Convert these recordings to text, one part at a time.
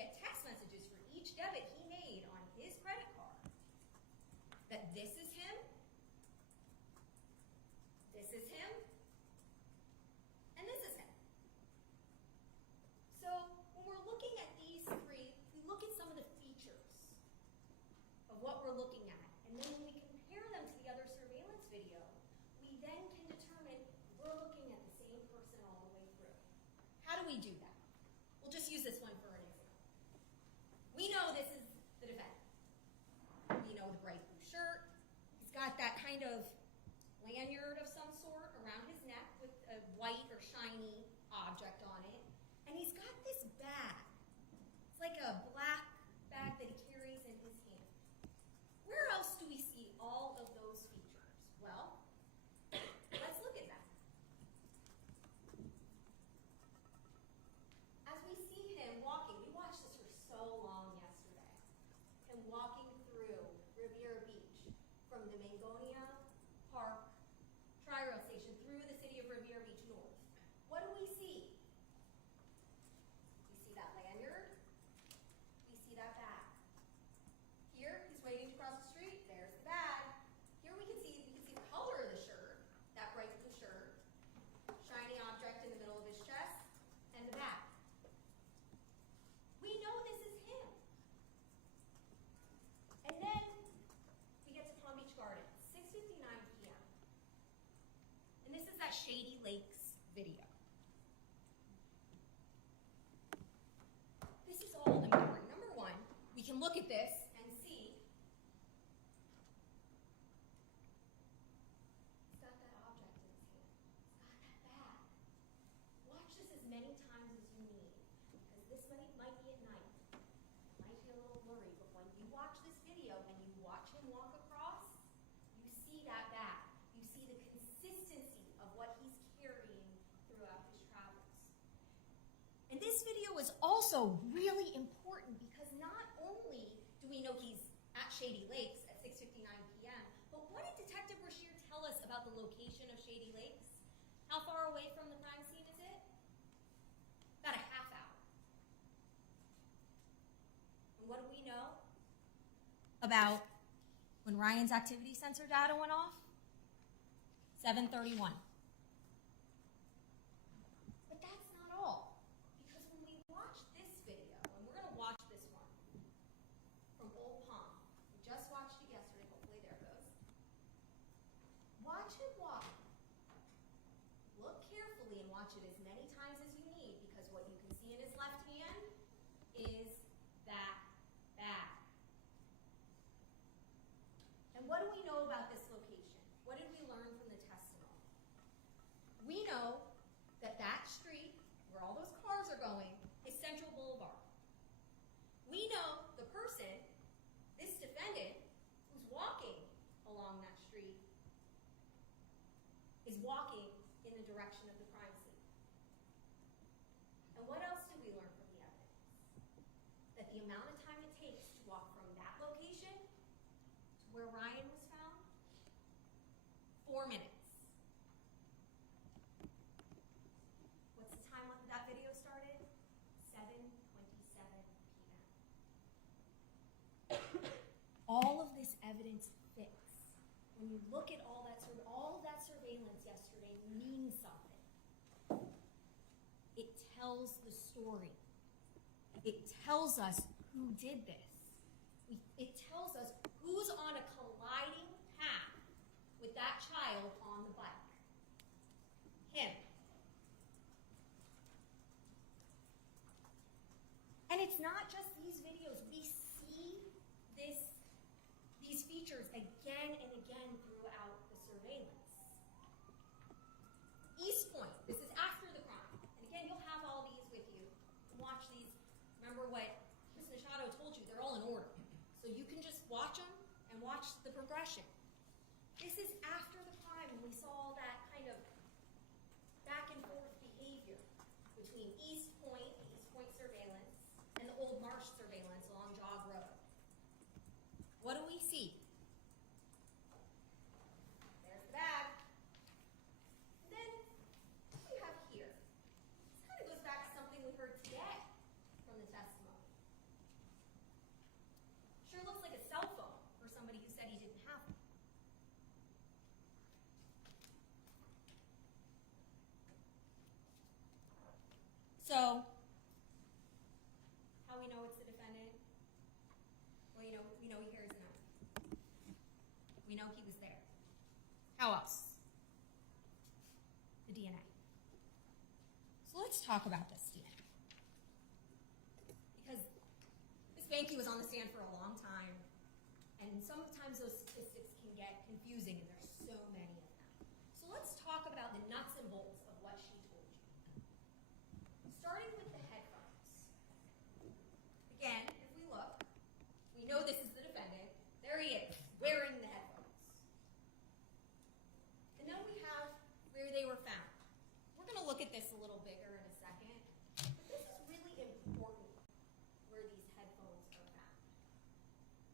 get text messages for each debit he made on his credit card that this is him, this is him, and this is him. So when we're looking at these three, we look at some of the features of what we're looking at. And then when we compare them to the other surveillance video, we then can determine we're looking at the same person all the way through. How do we do that? We'll just use this one for an example. We know this is the defendant. We know the bright blue shirt. He's got that kind of lanyard of some sort around his neck with a white or shiny object on it. And he's got this bag. It's like a black bag that he carries in his hand. Where else do we see all of those features? Well, let's look at that. As we see him walking, we watched this for so long yesterday, him walking through Riviera Beach from the Mangonia Park Tri-Rail Station through the city of Riviera Beach North. What do we see? We see that lanyard. We see that bag. Here, he's waiting to cross the street. There's the bag. Here we can see the color of the shirt, that bright blue shirt, shiny object in the middle of his chest, and the bag. We know this is him. And then we get to Palm Beach Gardens, 6:59 p.m. And this is that Shady Lakes video. This is all important. Number one, we can look at this and see he's got that object in his hand. He's got that bag. Watch this as many times as you need, because this might be at night. It might be a little blurry, but when you watch this video and you watch him walk across, you see that bag. You see the consistency of what he's carrying throughout his travels. And this video is also really important because not only do we know he's at Shady Lakes at 6:59 p.m., but what did Detective Brashear tell us about the location of Shady Lakes? How far away from the crime scene is it? About a half hour. And what do we know about when Ryan's activity sensor data went off? 7:31. But that's not all. Because when we watch this video, and we're going to watch this one from Old Palm. We just watched it yesterday. Hopefully there it goes. Watch him walk. Look carefully and watch it as many times as you need, because what you can see in his left hand is that bag. And what do we know about this location? What did we learn from the testimony? We know that that street, where all those cars are going, is Central Boulevard. We know the person, this defendant, who's walking along that street, is walking in the direction of the crime scene. And what else do we learn from the evidence? That the amount of time it takes to walk from that location to where Ryan was found, 4 minutes. What's the time that video started? 7:27 p.m. All of this evidence fits. When you look at all of that surveillance yesterday means something. It tells the story. It tells us who did this. It tells us who's on a colliding path with that child on the bike. Him. And it's not just these videos. We see these features again and again throughout the surveillance. East Point, this is after the crime. And again, you'll have all these with you. Watch these. Remember what Ms. Machado told you, they're all in order. So you can just watch them and watch the progression. This is after the crime, and we saw all that kind of back and forth behavior between East Point surveillance, and the Old Marsh surveillance along Jog Road. What do we see? There's the bag. And then what do we have here? This kind of goes back to something we heard today from the testimony. We know he was there. How else? The DNA. So let's talk about this DNA. Because Ms. Banky was on the stand for a long time, and sometimes those statistics can get confusing, and there's so many of them. So let's talk about the nuts and bolts of what she told you. Starting with the headphones. Again, if we look, we know this is the defendant. There he is, wearing the headphones. And then we have where they were found. We're going to look at this a little bigger in a second, but this is really important where these headphones are found.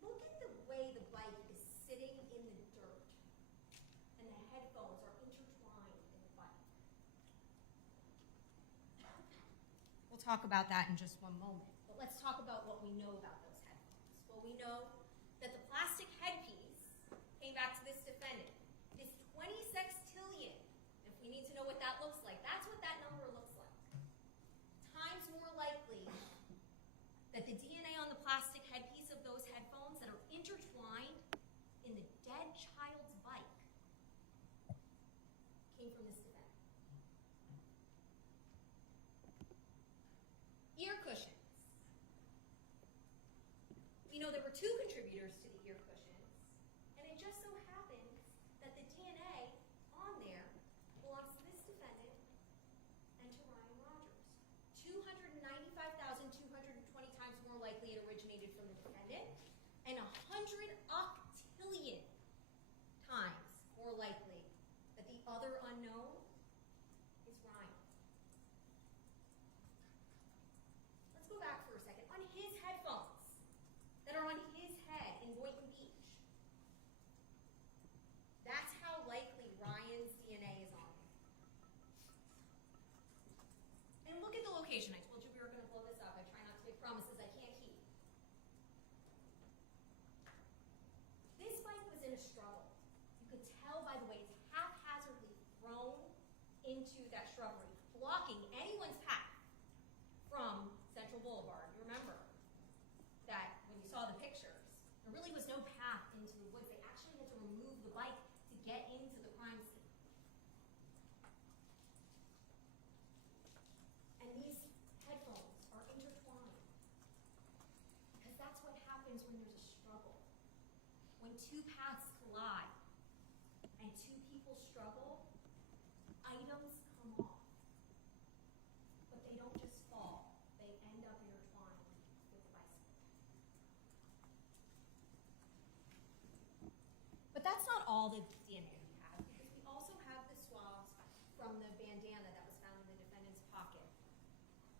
Look at the way the bike is sitting in the dirt, and the headphones are intertwined in the bike. We'll talk about that in just one moment, but let's talk about what we know about those headphones. Well, we know that the plastic headpiece came back to this defendant. It's 20 sextillion. If we need to know what that looks like, that's what that number looks like. Times more likely that the DNA on the plastic headpiece of those headphones that are intertwined in the dead child's bike came from this defendant. Ear cushions. We know there were two contributors to the ear cushions, and it just so happens that the DNA on there belongs to this defendant and to Ryan Rogers. 295,220 times more likely it originated from the defendant, and 100 octillion times more likely that the other unknown is Ryan. Let's go back for a second. On his headphones that are on his head in Boynton Beach, that's how likely Ryan's DNA is on him. And look at the location. I told you we were going to blow this up. I try not to make promises I can't keep. This bike was in a struggle. You could tell by the way it's haphazardly thrown into that shrubbery, blocking anyone's path from Central Boulevard. You remember that when you saw the pictures, there really was no path into the woods. They actually had to remove the bike to get into the crime scene. And these headphones are intertwined because that's what happens when there's a struggle. When two paths collide and two people struggle, items come off. But they don't just fall. They end up intertwined with the bicycle. But that's not all the DNA we have, because we also have the swabs from the bandana that was found in the defendant's pocket.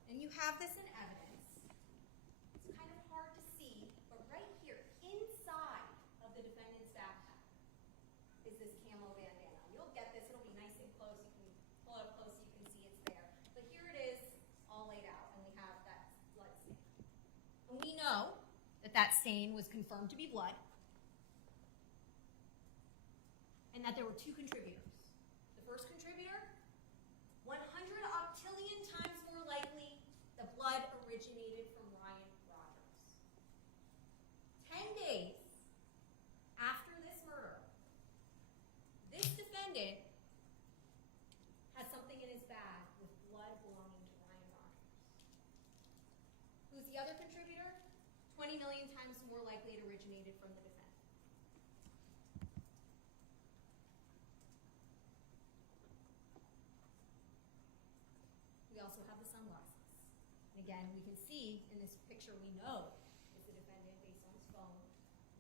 And you have this in evidence. It's kind of hard to see, but right here, inside of the defendant's backpack, is this camo bandana. You'll get this, it'll be nice and close. You can pull it up close so you can see it's there. But here it is, all laid out, and we have that blood stain. And we know that that stain was confirmed to be blood, and that there were two contributors. The first contributor, 100 octillion times more likely the blood originated from Ryan Rogers. 10 days after this murder, this defendant has something in his bag with blood belonging to Ryan Rogers. Who's the other contributor? 20 million times more likely it originated from the defendant. We also have the sunglasses. And again, we can see in this picture we know is the defendant based on his phone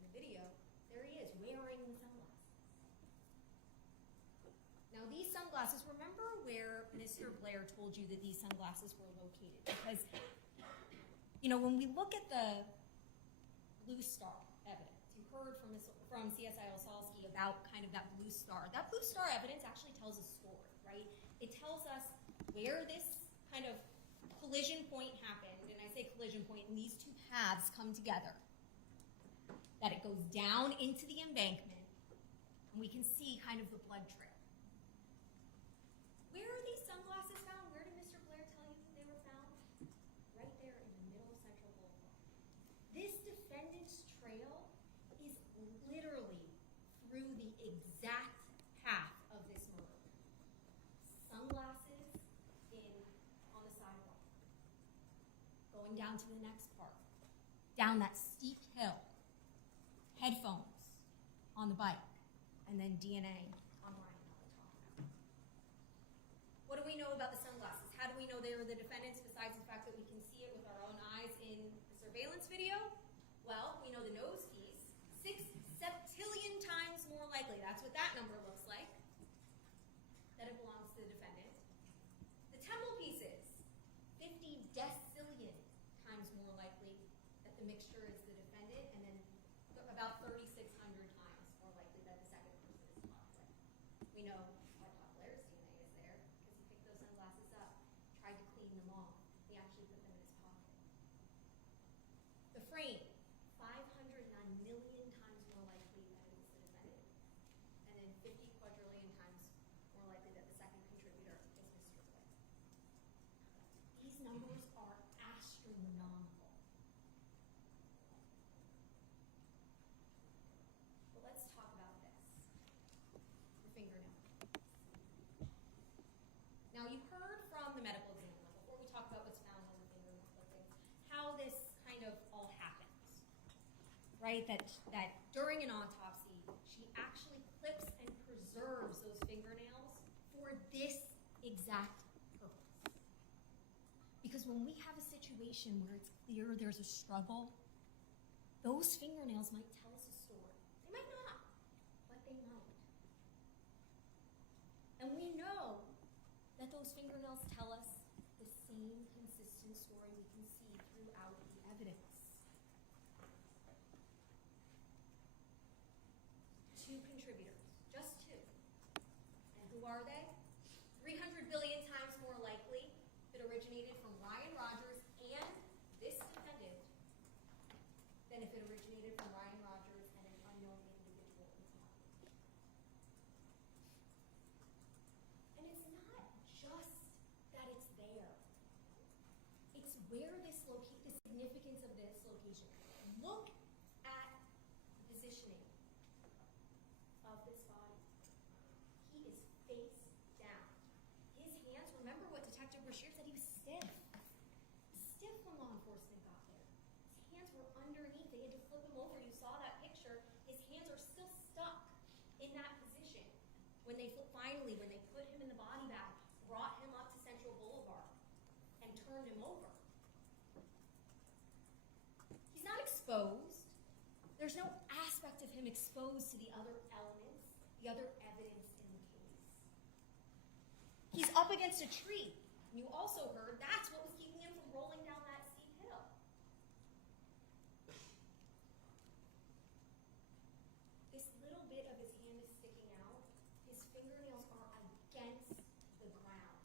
in the video. There he is wearing the sunglasses. Now these sunglasses, remember where Mr. Blair told you that these sunglasses were located? Because, you know, when we look at the Blue Star evidence, you heard from CSI Osalski about kind of that Blue Star. That Blue Star evidence actually tells a story, right? It tells us where this kind of collision point happened, and I say collision point, and these two paths come together. That it goes down into the embankment, and we can see kind of the blood trail. Where are these sunglasses found? Where did Mr. Blair tell you they were found? Right there in the middle of Central Boulevard. This defendant's trail is literally through Going down to the next part. Down that steep hill. Headphones on the bike. And then DNA on Ryan on the top. What do we know about the sunglasses? How do we know they were the defendants besides the fact that we can see it with our own eyes in the surveillance video? Well, we know the nose piece, 6 septillion times more likely, that's what that number looks like, that it belongs to the defendant. The temple pieces, 50 decillion times more likely that the mixture is the defendant, and then about 3,600 times more likely that the second person is Poplar. We know why Poplar's DNA is there, because he picked those sunglasses up, tried to clean them off. He actually put them in his pocket. The frame, 509 million times more likely that it was the defendant, and then 50 quadrillion times more likely that the second contributor is Mr. Quick. These numbers are astronomical. But let's talk about this, the fingernail. Now you heard from the medical examiner, before we talk about what's found on the fingernail clippings, how this kind of all happens, right? That during an autopsy, she actually clips and preserves those fingernails for this exact purpose. Because when we have a situation where it's clear there's a struggle, those fingernails might tell us a story. They might not, but they might. And we know that those fingernails tell us the same consistent story we can see throughout the evidence. 2 contributors, just 2. And who are they? 300 billion times more likely that originated from Ryan Rogers and this defendant than if it originated from Ryan Rogers and an unknown individual in the population. And it's not just that it's there. It's where the significance of this location. Look at the positioning of this body. He is face down. His hands, remember what Detective Brashear said, he was stiff. Stiff when law enforcement got there. His hands were underneath. They had to flip him over. You saw that picture. His hands are still stuck in that position. When they finally, when they put him in the body bag, brought him up to Central Boulevard and turned him over. He's not exposed. There's no aspect of him exposed to the other elements, the other evidence in the case. He's up against a tree. And you also heard that's what was keeping him from rolling down that steep hill. This little bit of his hand is sticking out. His fingernails are against the ground.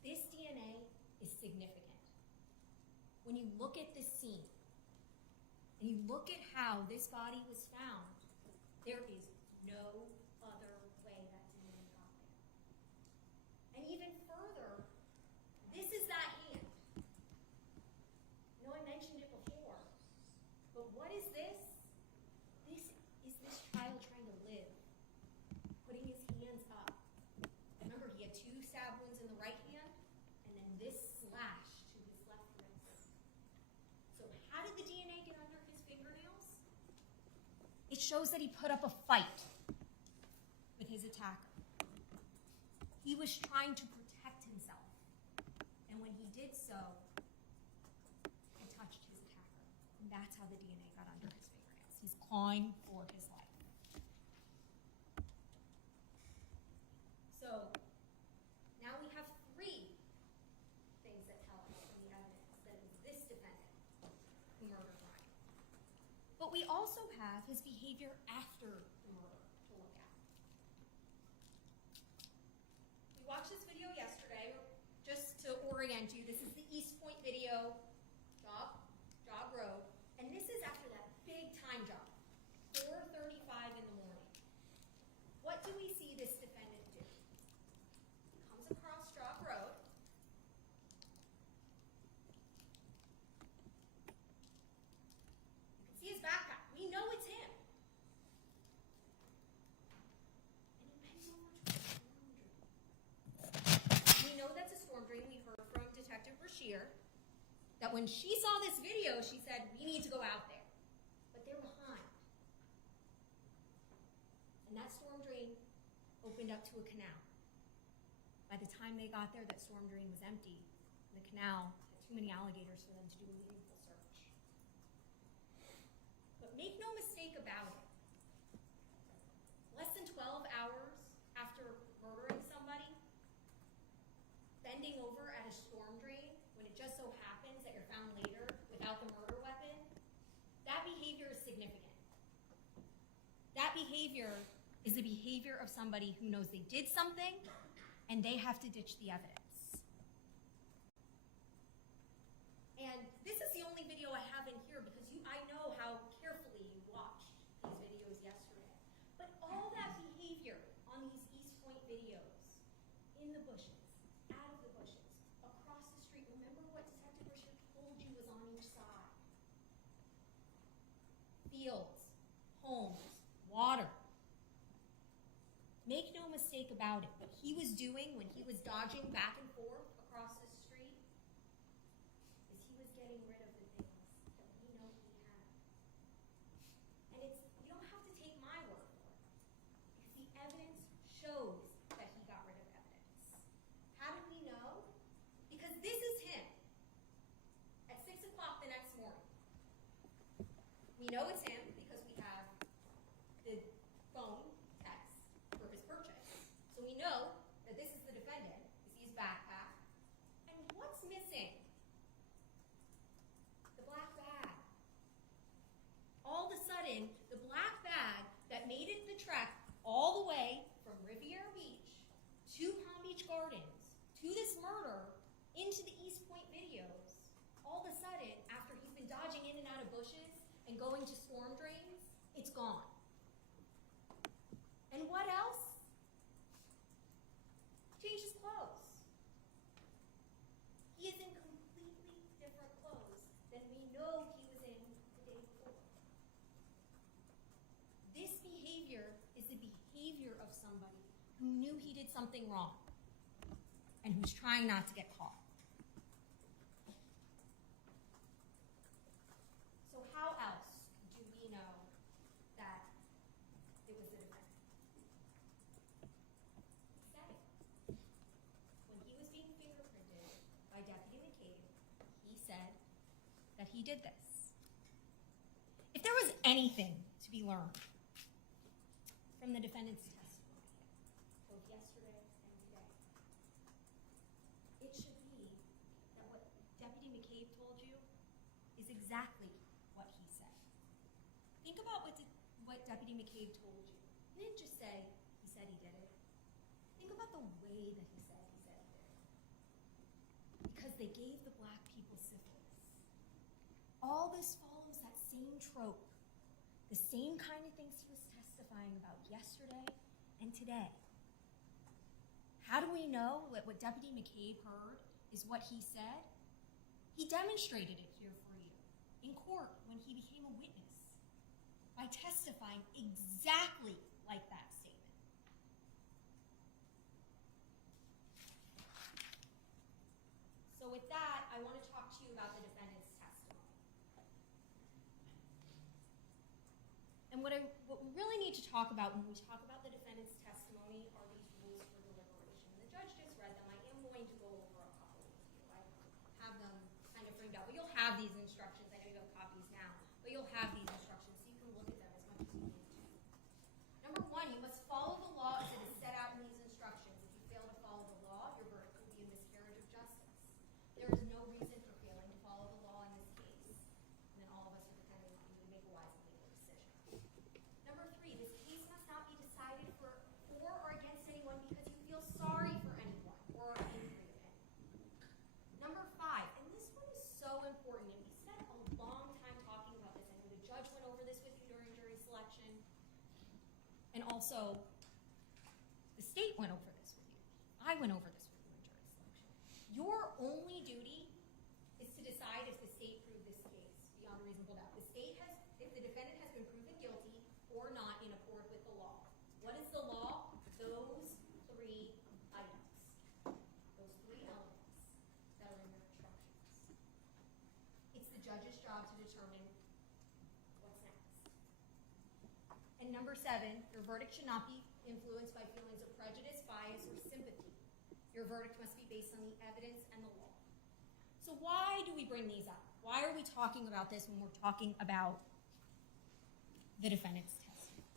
This DNA is significant. When you look at this scene, and you look at how this body was found, there is no other way that DNA got there. And even further, this is that hand. I know I mentioned it before, but what is this? This is this child trying to live, putting his hands up. Remember, he had 2 stab wounds in the right hand, and then this slash to his left wrist. So how did the DNA get under his fingernails? It shows that he put up a fight with his attacker. He was trying to protect himself. And when he did so, he touched his attacker. And that's how the DNA got under his fingernails. He's clawing for his life. So now we have 3 things that tell us in the evidence that it was this defendant who murdered Ryan. But we also have his behavior after the murder to look at. We watched this video yesterday, just to orient you. This is the East Point video, Jog Road, and this is after that big time jump, 4:35 in the morning. What do we see this defendant do? He comes across Jog Road. You can see his backpack. We know it's him. And he bends over to a storm drain. We know that's a storm drain. year that when she saw this video, she said, we need to go out there. But they're behind. And that storm drain opened up to a canal. By the time they got there, that storm drain was empty. The canal had too many alligators for them to do a meaningful search. But make no mistake about it. Less than 12 hours after murdering somebody, bending over at a storm drain, when it just so happens that you're found later without the murder weapon, that behavior is significant. That behavior is the behavior of somebody who knows they did something and they have to ditch the evidence. And this is the only video I have in here because I know how carefully you watched these videos yesterday. But all that behavior on these East Point videos, in the bushes, out of the bushes, across the street, remember what Detective Bishop told you was on each side. Fields, homes, water. Make no mistake about it, what he was doing when he was dodging back and forth across the street is he was getting rid of the things that we know he had. And you don't have to take my word for it, because the evidence shows that he got rid of evidence. How did we know? Because this is him at 6 o'clock the next morning. We know it's him because we have the phone text for his purchase. So we know that this is the defendant. You see his backpack. And what's missing? The black bag. All of a sudden, the black bag that made it the trek all the way from Riviera Beach to Palm Beach Gardens to this murder into the East Point videos, all of a sudden, after he's been dodging in and out of bushes and going to storm drains, it's gone. And what else? Change his clothes. He is in completely different clothes than we know he was in the day before. This behavior is the behavior of somebody who knew he did something wrong and who's trying not to get caught. So how else do we know that it was the defendant? He said it. When he was being fingerprinted by Deputy McCabe, he said that he did this. If there was anything to be learned from the defendant's testimony, both yesterday and today, it should be that what Deputy McCabe told you is exactly what he said. Think about what Deputy McCabe told you. He didn't just say he said he did it. Think about the way that he said he did it. Because they gave the black people syphilis. All this follows that same trope. The same kind of things he was testifying about yesterday and today. How do we know that what Deputy McCabe heard is what he said? He demonstrated it here for you in court when he became a witness by testifying exactly like that statement. So with that, I want to talk to you about the defendant's testimony. And what we really need to talk about when we talk about the defendant's testimony are these rules for deliberation. And the judge just read them. I am going to go over a couple with you. I have them kind of framed out. But you'll have these instructions. I know you have copies now. But you'll have these instructions so you can look at them as much as you need to. Number one, you must follow the law as it is set out in these instructions. If you fail to follow the law, your verdict will be a miscarriage of justice. There is no reason for failing to follow the law in this case. And then all of us are depending on you to make a wise and legal decision. Number three, this case must not be decided for or against anyone because you feel sorry for anyone or are angry at anyone. Number five, and this one is so important, and we spent a long time talking about this. I know the judge went over this with you during jury selection, and also the state went over this with you. I went over this with you in jury selection. Your only duty is to decide if the state proved this case beyond a reasonable doubt. The state has, if the defendant has been proven guilty or not in accord with the law. What is the law? Those three items. Those three elements that are in your instructions. judge's job to determine what's next. And number 7, your verdict should not be influenced by feelings of prejudice, bias, or sympathy. Your verdict must be based on the evidence and the law. So why do we bring these up? Why are we talking about this when we're talking about the defendant's testimony?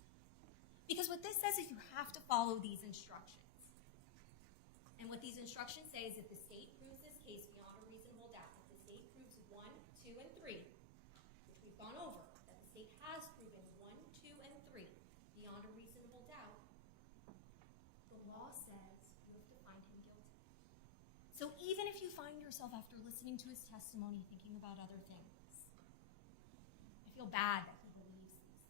Because what this says is you have to follow these instructions. And what these instructions say is if the state proves this case beyond a reasonable doubt, if the state proves 1, 2, and 3, which we've gone over, that the state has proven 1, 2, and 3 beyond a reasonable doubt, the law says you have to find him guilty. So even if you find yourself after listening to his testimony thinking about other things, I feel bad that he believes these things.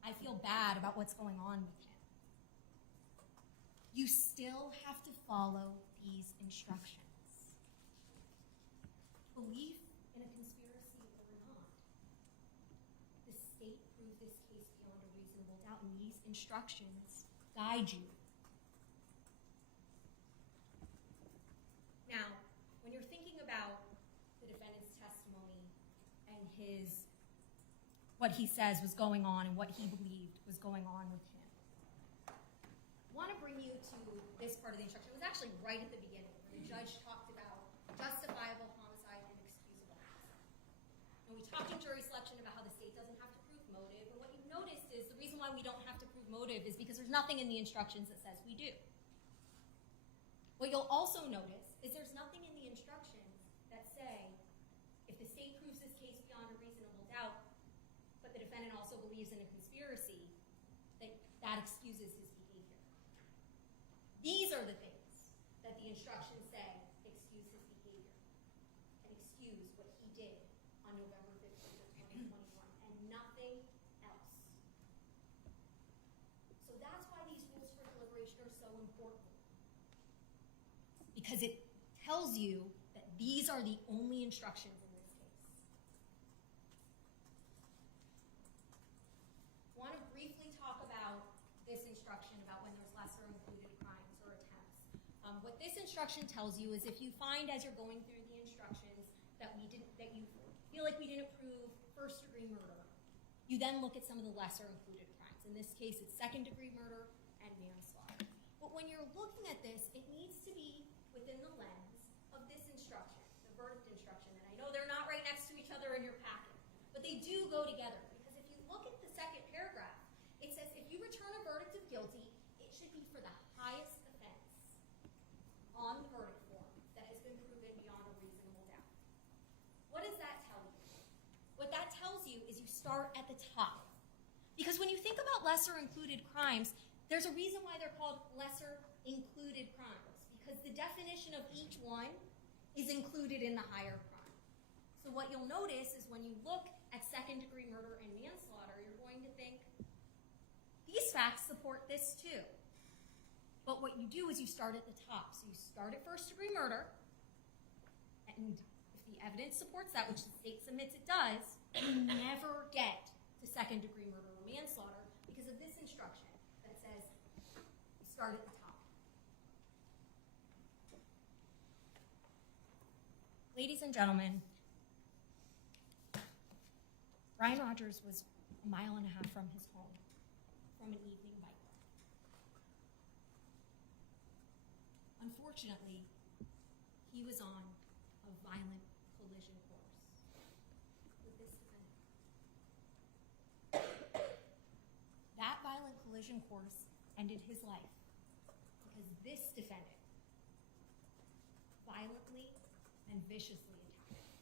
I feel bad about what's going on with him. You still have to follow these instructions. Belief in a conspiracy or not, the state proved this case beyond a reasonable doubt, and these instructions guide you. Now, when you're thinking about the defendant's testimony and what he says was going on and what he believed was going on with him, I want to bring you to this part of the instruction. It was actually right at the beginning when the judge talked about justifiable homicide and excusable homicide. And we talked in jury selection about how the state doesn't have to prove motive, and what you noticed is the reason why we don't have to prove motive is because there's nothing in the instructions that says we do. What you'll also notice is there's nothing in the instructions that say if the state proves this case beyond a reasonable doubt, but the defendant also believes in a conspiracy, that excuses his behavior. These are the things that the instructions say excuse his behavior and excuse what he did on November 15th of 2021 and nothing else. So that's why these rules for deliberation are so important. Because it tells you that these are the only instructions in this case. I want to briefly talk about this instruction about when there's lesser included crimes or attempts. What this instruction tells you is if you find as you're going through the instructions that you feel like we didn't prove first-degree murder, you then look at some of the lesser included crimes. In this case, it's second-degree murder and manslaughter. But when you're looking at this, it needs to be within the lens of this instruction, the verdict instruction. And I know they're not right next to each other in your packet, but they do go together. Because if you look at the second paragraph, it says if you return a verdict of guilty, it should be for the highest offense on the verdict form that has been proven beyond a reasonable doubt. What does that tell you? What that tells you is you start at the top. Because when you think about lesser included crimes, there's a reason why they're called lesser included crimes. Because the definition of each one is included in the higher crime. So what you'll notice is when you look at second-degree murder and manslaughter, you're going to think, these facts support this too. But what you do is you start at the top. So you start at first-degree murder, and if the evidence supports that, which the state submits it does, you never get to second-degree murder or manslaughter because of this instruction that says you start at the top. Ladies and gentlemen, Brian Rogers was a mile and a half from his home, from an evening bike ride. Unfortunately, he was on a violent collision course with this defendant. That violent collision course ended his life because this defendant violently and viciously attacked him.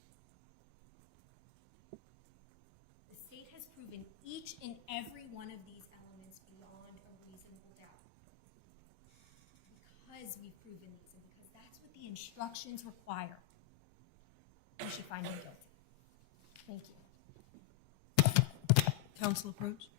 The state has proven each and every one of these elements beyond a reasonable doubt. Because we've proven these and because that's what the instructions require, we should find him guilty. Thank you. Counsel approach.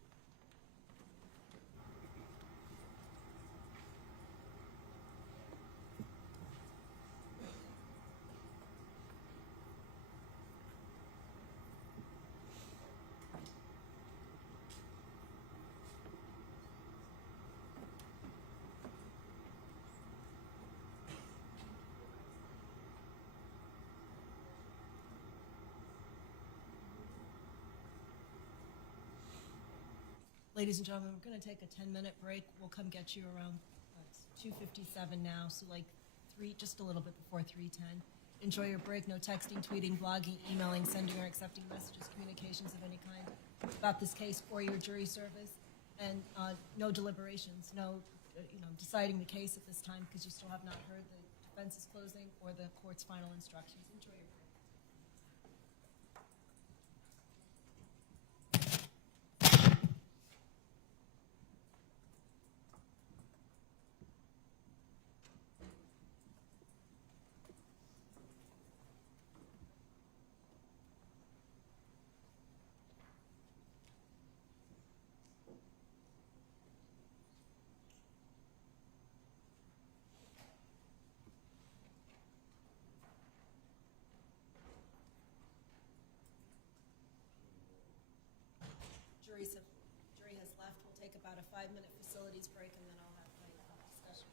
Ladies and gentlemen, we're going to take a 10-minute break. We'll come get you around, it's 2:57 now, so like just a little bit before 3:10. Enjoy your break. No texting, tweeting, blogging, emailing, sending or accepting messages, communications of any kind about this case or your jury service. And no deliberations, no deciding the case at this time because you still have not heard the defense's closing or the court's final instructions. Enjoy your break. Jury has left. We'll take about a 5-minute facilities break, and then I'll have my discussion.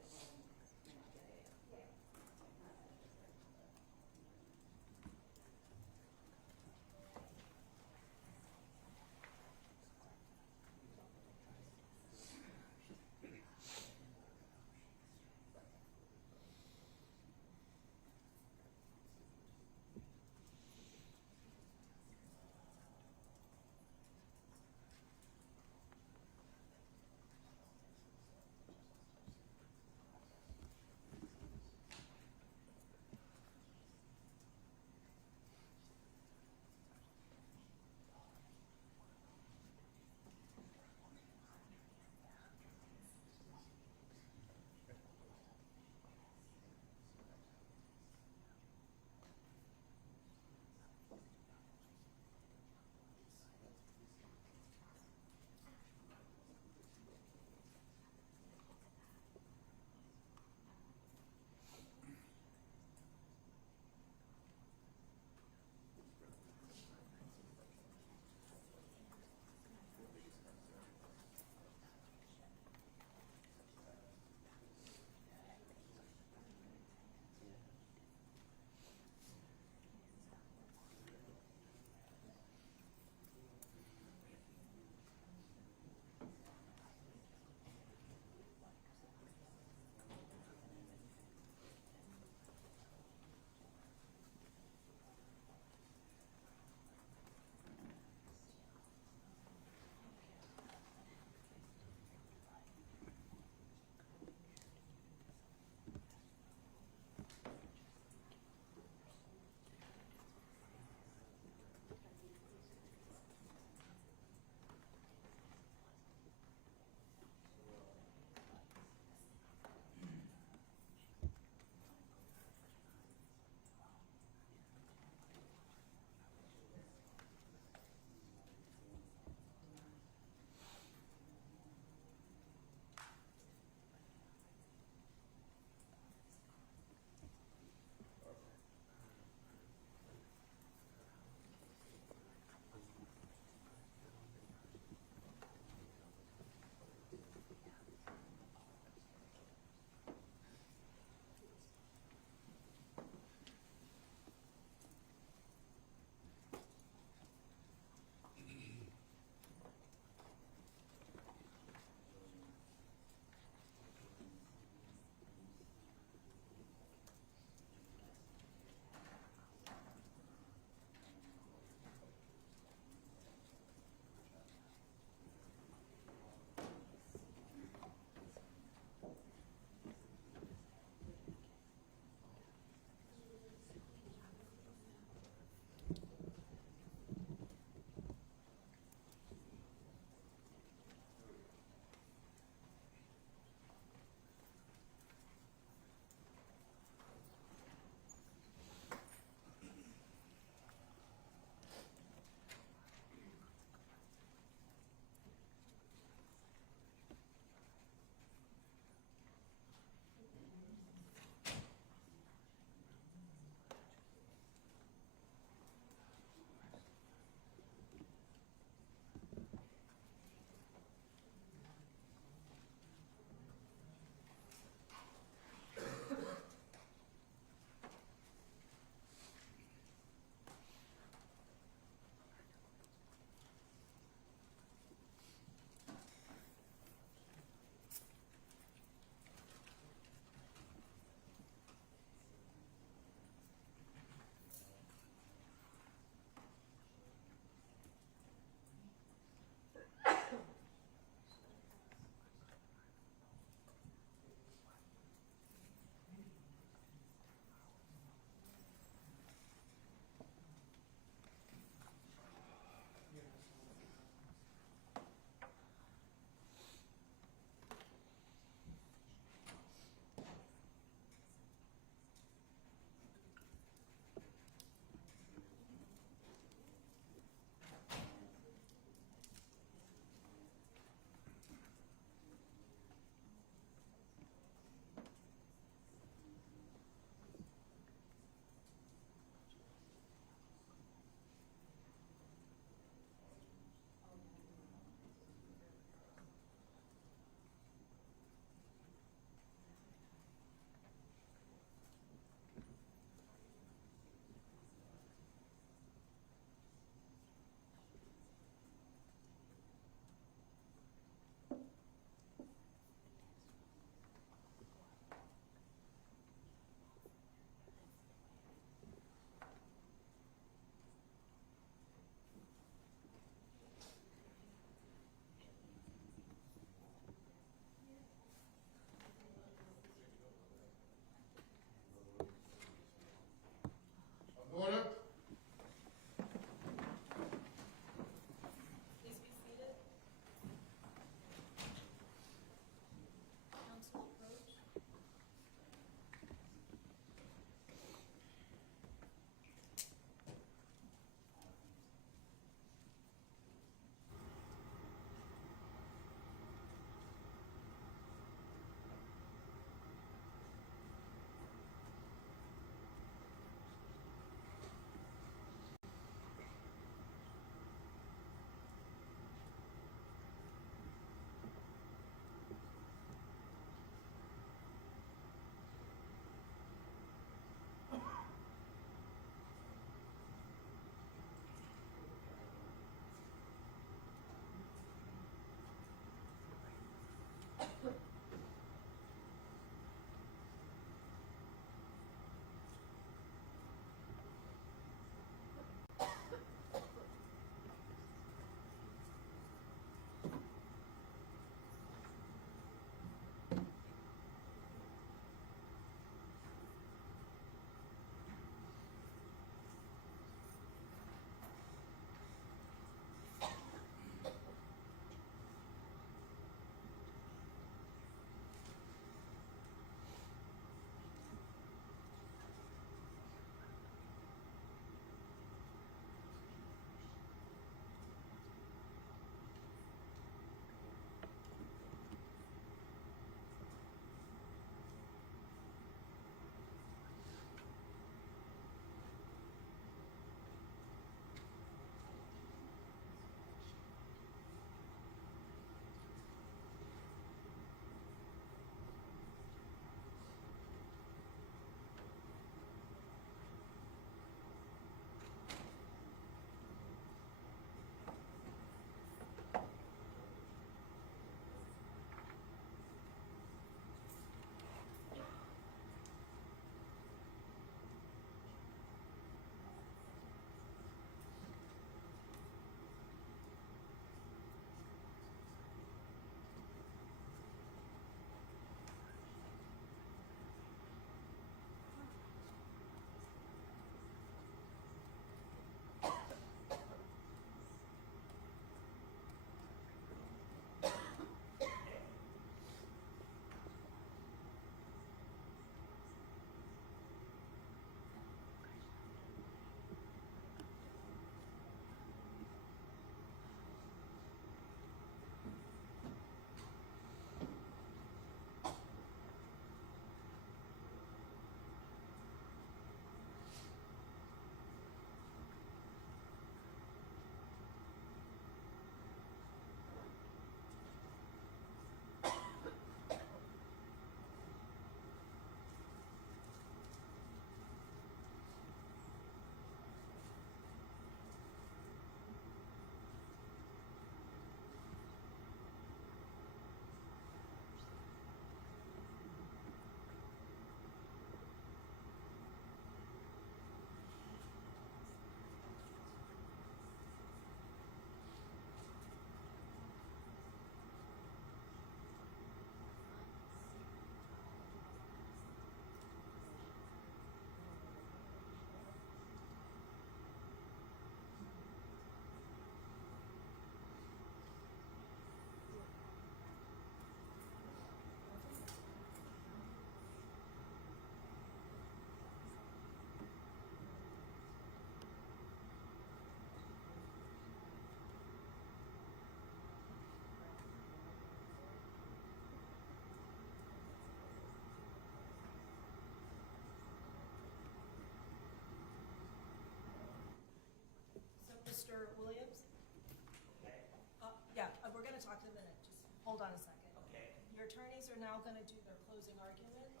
hold on a second. Okay. Your attorneys are now going to do their closing arguments.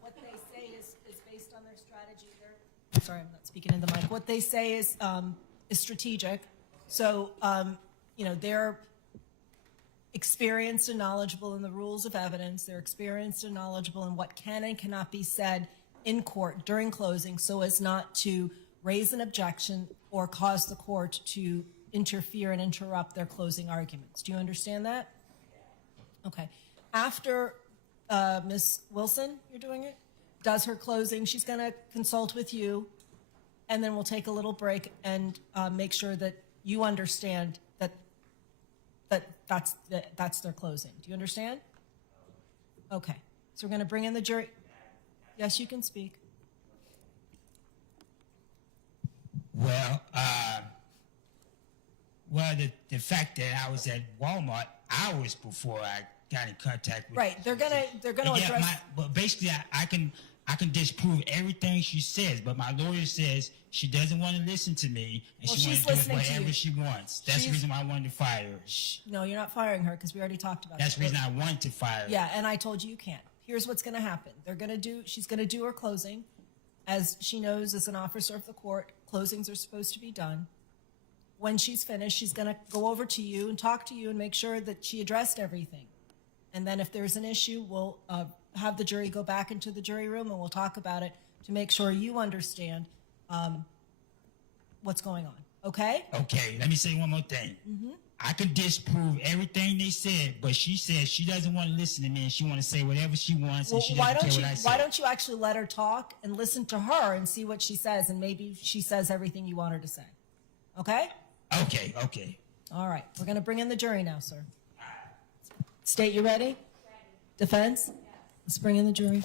What they say is based on their strategy. Sorry, I'm not speaking in the mic. What they say is strategic. So, they're experienced and knowledgeable in the rules of evidence. They're experienced and knowledgeable in what can and cannot be said in court during closing so as not to raise an objection or cause the court to interfere and interrupt their closing arguments. Do you understand that? Okay. After Ms. Wilson, you're doing it, does her closing, she's going to consult with you, and then we'll take a little break and make sure that you understand that's their closing. Do you understand? Okay. So we're going to bring in the jury. Yes, you can speak. Well, the fact that I was at Walmart hours before I got in contact with Right. They're gonna address. But basically, I can disprove everything she says. But my lawyer says she doesn't want to listen to me, and she wants to do whatever she wants. That's the reason why I wanted to fire her. No, you're not firing her because we already talked about That's that. the reason I wanted to fire her. Yeah, and I told you can't. Here's what's going to happen. She's going to do her closing. As she knows, as an officer of the court, closings are supposed to be done. When she's finished, she's going to go over to you and talk to you and make sure that she addressed everything. And then if there's an issue, we'll have the jury go back into the jury room and we'll talk about it to make sure you understand what's going on. Okay? Okay, let me say one more thing. Mm-hmm. I could disprove everything they said, but she says she doesn't want to listen to me and she wants to say whatever she wants, and she doesn't care what I say. Why don't you actually let her talk and listen to her and see what she says, and maybe she says everything you want her to say. Okay? Okay. All right. We're going to bring in the jury now, sir. State, you ready? Ready. Defense? Yes. Let's bring in the jury.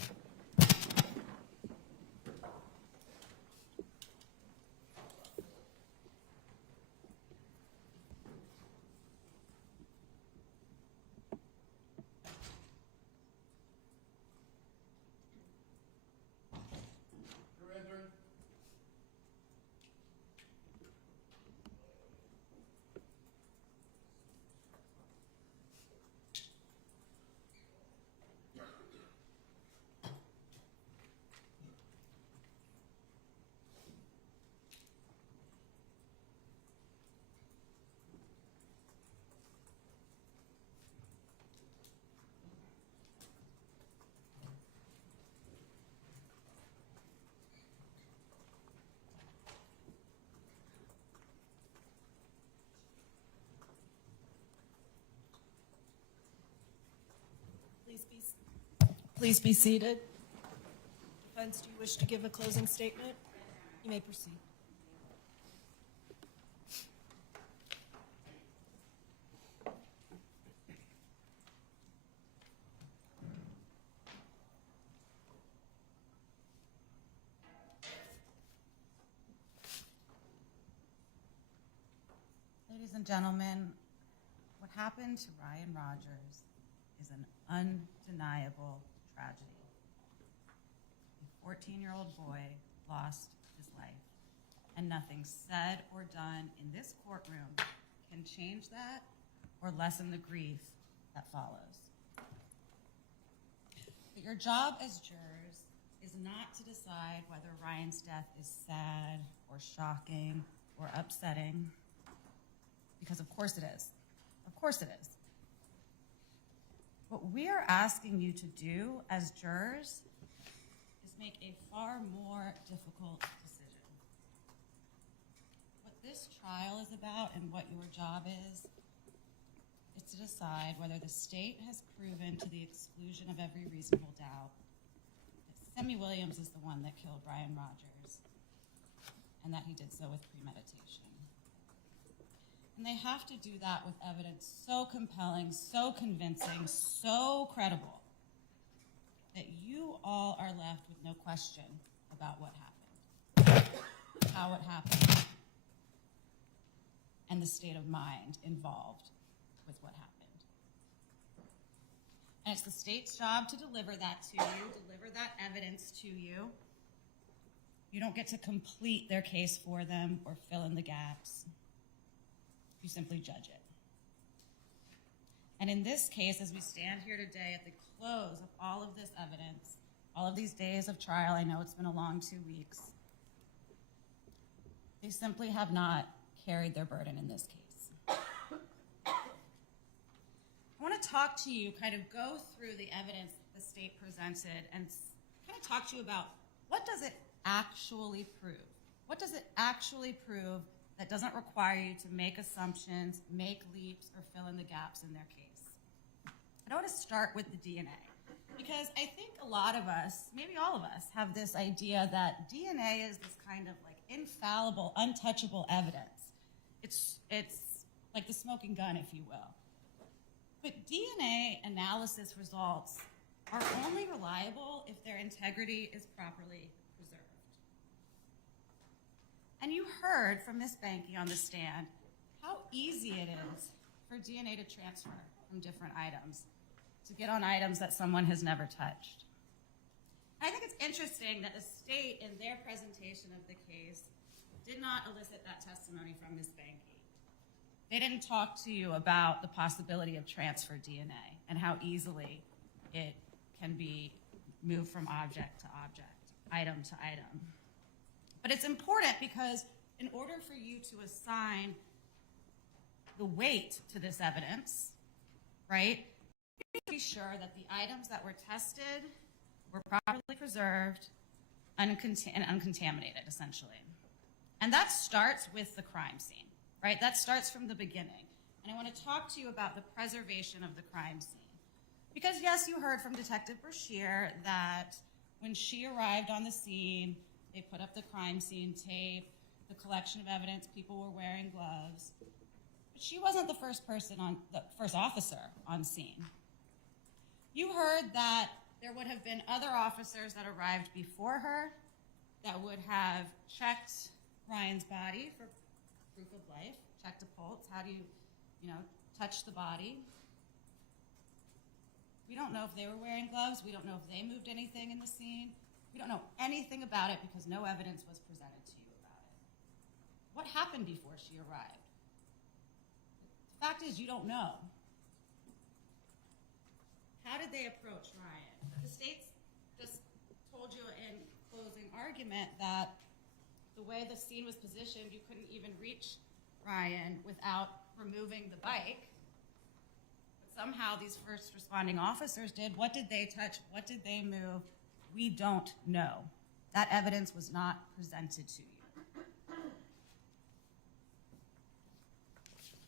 Please be seated. Defense, do you wish to give a closing statement? You may proceed. Ladies and gentlemen, what happened to Ryan Rogers is an undeniable tragedy. A 14-year-old boy lost his life, and nothing said or done in this courtroom can change that or lessen the grief that follows. But your job as jurors is not to decide whether Ryan's death is sad or shocking or upsetting, because of course it is. Of course it is. What we are asking you to do as jurors is make a far more difficult decision. What this trial is about and what your job is to decide whether the state has proven to the exclusion of every reasonable doubt that Semmie Williams is the one that killed Ryan Rogers, and that he did so with premeditation. And they have to do that with evidence so compelling, so convincing, so credible, that you all are left with no question about what happened, how it happened, and the state of mind involved with what happened. And it's the state's job to deliver that to you, deliver that evidence to you. You don't get to complete their case for them or fill in the gaps. You simply judge it. And in this case, as we stand here today at the close of all of this evidence, all of these days of trial, I know it's been a long 2 weeks, they simply have not carried their burden in this case. I want to talk to you, kind of go through the evidence the state presented and kind of talk to you about what does it actually prove? What does it actually prove that doesn't require you to make assumptions, make leaps, or fill in the gaps in their case? I want to start with the DNA, because I think a lot of us, maybe all of us, have this idea that DNA is this kind of like infallible, untouchable evidence. It's like the smoking gun, if you will. But DNA analysis results are only reliable if their integrity is properly preserved. And you heard from Ms. Banky on the stand how easy it is for DNA to transfer from different items, to get on items that someone has never touched. I think it's interesting that the state, in their presentation of the case, did not elicit that testimony from Ms. Banky. They didn't talk to you about the possibility of transfer DNA and how easily it can be moved from object to object, item to item. But it's important because in order for you to assign the weight to this evidence, right, you need to be sure that the items that were tested were properly preserved and uncontaminated, essentially. And that starts with the crime scene, right? That starts from the beginning. And I want to talk to you about the preservation of the crime scene. Because yes, you heard from Detective Brashear that when she arrived on the scene, they put up the crime scene tape, the collection of evidence, people were wearing gloves. But she wasn't the first officer on scene. You heard that there would have been other officers that arrived before her that would have checked Ryan's body for proof of life, checked a pulse. How do you touch the body? We don't know if they were wearing gloves. We don't know if they moved anything in the scene. We don't know anything about it because no evidence was presented to you about it. What happened before she arrived? The fact is, you don't know. How did they approach Ryan? The state just told you in closing argument that the way the scene was positioned, you couldn't even reach Ryan without removing the bike. But somehow these first responding officers did. What did they touch? What did they move? We don't know. That evidence was not presented to you.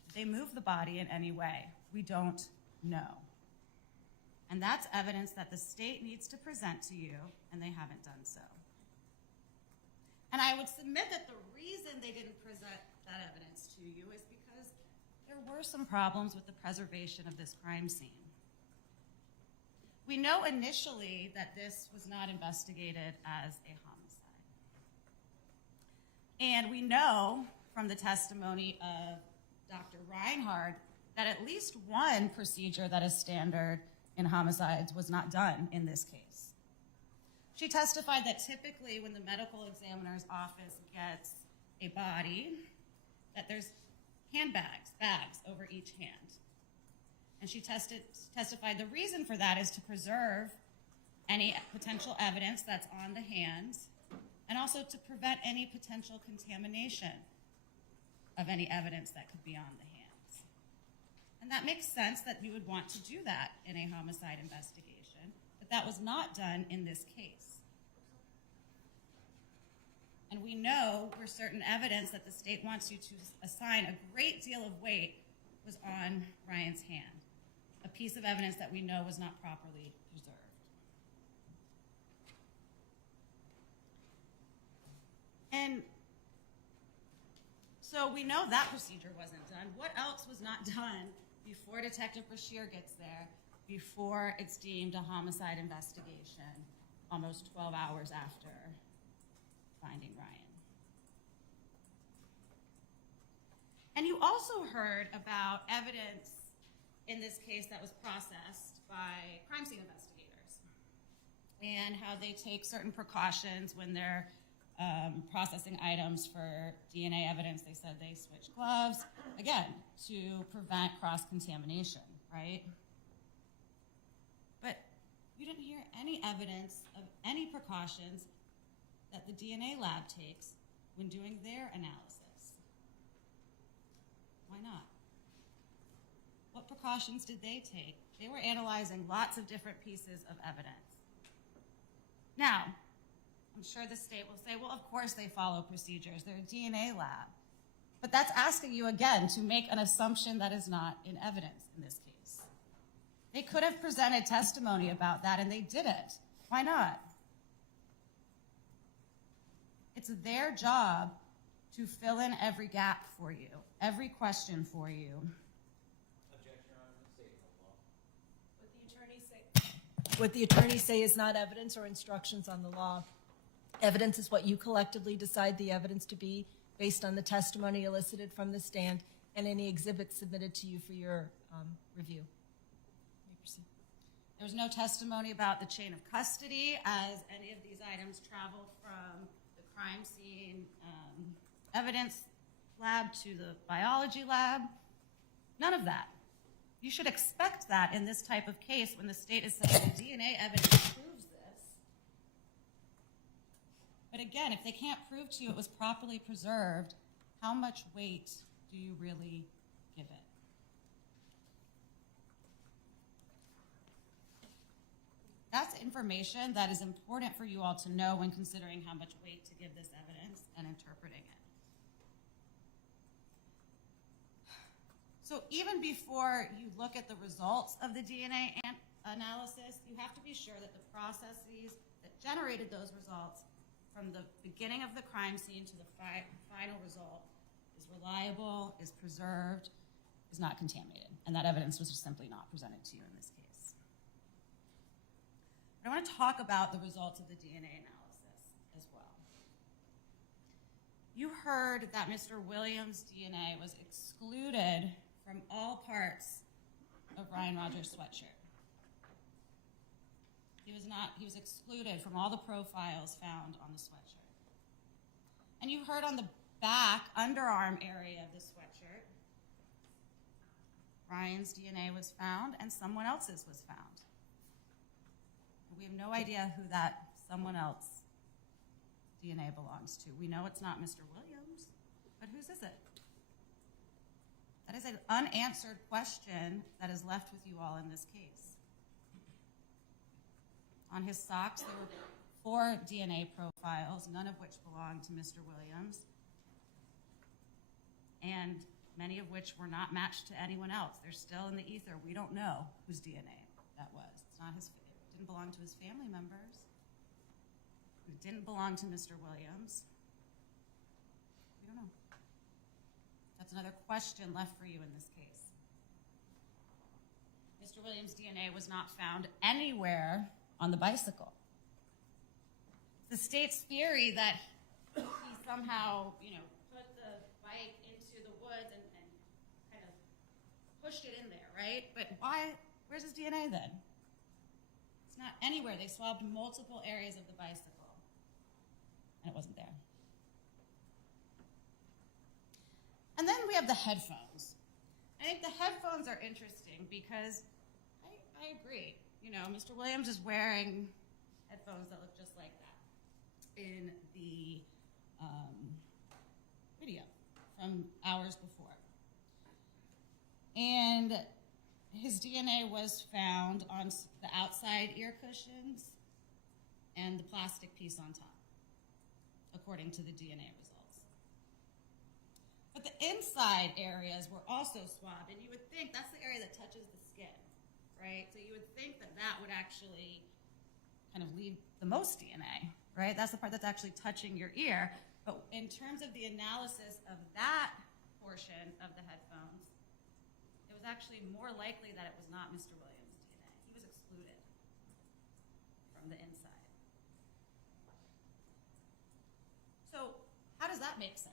Did they move the body in any way? We don't know. And that's evidence that the state needs to present to you, and they haven't done so. And I would submit that the reason they didn't present that evidence to you is because there were some problems with the preservation of this crime scene. We know initially that this was not investigated as a homicide. And we know from the testimony of Dr. Reinhardt that at least one procedure that is standard in homicides was not done in this case. She testified that typically when the medical examiner's office gets a body, that there's bags over each hand. And she testified the reason for that is to preserve any potential evidence that's on the hands and also to prevent any potential contamination of any evidence that could be on the hands. And that makes sense that you would want to do that in a homicide investigation, but that was not done in this case. And we know for certain evidence that the state wants you to assign a great deal of weight was on Ryan's hand, a piece of evidence that we know was not properly preserved. And so we know that procedure wasn't done. What else was not done before Detective Brashear gets there, before it's deemed a homicide investigation, almost 12 hours after finding Ryan? And you also heard about evidence in this case that was processed by crime scene investigators and how they take certain precautions when they're processing items for DNA evidence. They said they switch gloves, again, to prevent cross-contamination, right? But you didn't hear any evidence of any precautions that the DNA lab takes when doing their analysis. Why not? What precautions did they take? They were analyzing lots of different pieces of evidence. Now, I'm sure the state will say, well, of course they follow procedures. They're a DNA lab. But that's asking you, again, to make an assumption that is not in evidence in this case. They could have presented testimony about that, and they didn't. Why not? It's their job to fill in every gap for you, every question for you. Objection, Your Honor, statement of law. What the attorneys say is not evidence or instructions on the law. Evidence is what you collectively decide the evidence to be based on the testimony elicited from the stand and any exhibits submitted to you for your review. You may proceed. There was no testimony about the chain of custody as any of these items travel from the crime scene evidence lab to the biology lab. None of that. You should expect that in this type of case when the state is saying the DNA evidence proves this. But again, if they can't prove to you it was properly preserved, how much weight do you really give it? That's information that is important for you all to know when considering how much weight to give this evidence and interpreting it. So even before you look at the results of the DNA analysis, you have to be sure that the processes that generated those results from the beginning of the crime scene to the final result is reliable, is preserved, is not contaminated. And that evidence was just simply not presented to you in this case. But I want to talk about the results of the DNA analysis as well. You heard that Mr. Williams' DNA was excluded from all parts of Ryan Rogers' sweatshirt. He was excluded from all the profiles found on the sweatshirt. And you heard on the back underarm area of the sweatshirt, Ryan's DNA was found and someone else's was found. We have no idea who that someone else DNA belongs to. We know it's not Mr. Williams, but whose is it? That is an unanswered question that is left with you all in this case. On his socks, there were 4 DNA profiles, none of which belonged to Mr. Williams, and many of which were not matched to anyone else. They're still in the ether. We don't know whose DNA that was. It's not his. It didn't belong to his family members. It didn't belong to Mr. Williams. We don't know. That's another question left for you in this case. Mr. Williams' DNA was not found anywhere on the bicycle. The state's theory that he somehow, put the bike into the woods and kind of pushed it in there, right? But why? Where's his DNA then? It's not anywhere. They swabbed multiple areas of the bicycle, and it wasn't there. And then we have the headphones. I think the headphones are interesting because I agree. Mr. Williams is wearing headphones that look just like that in the video from hours before. And his DNA was found on the outside ear cushions and the plastic piece on top, according to the DNA results. But the inside areas were also swabbed, and you would think that's the area that touches the skin, right? So you would think that that would actually kind of leave the most DNA, right? That's the part that's actually touching your ear. But in terms of the analysis of that portion of the headphones, it was actually more likely that it was not Mr. Williams' DNA. He was excluded from the inside. So how does that make sense?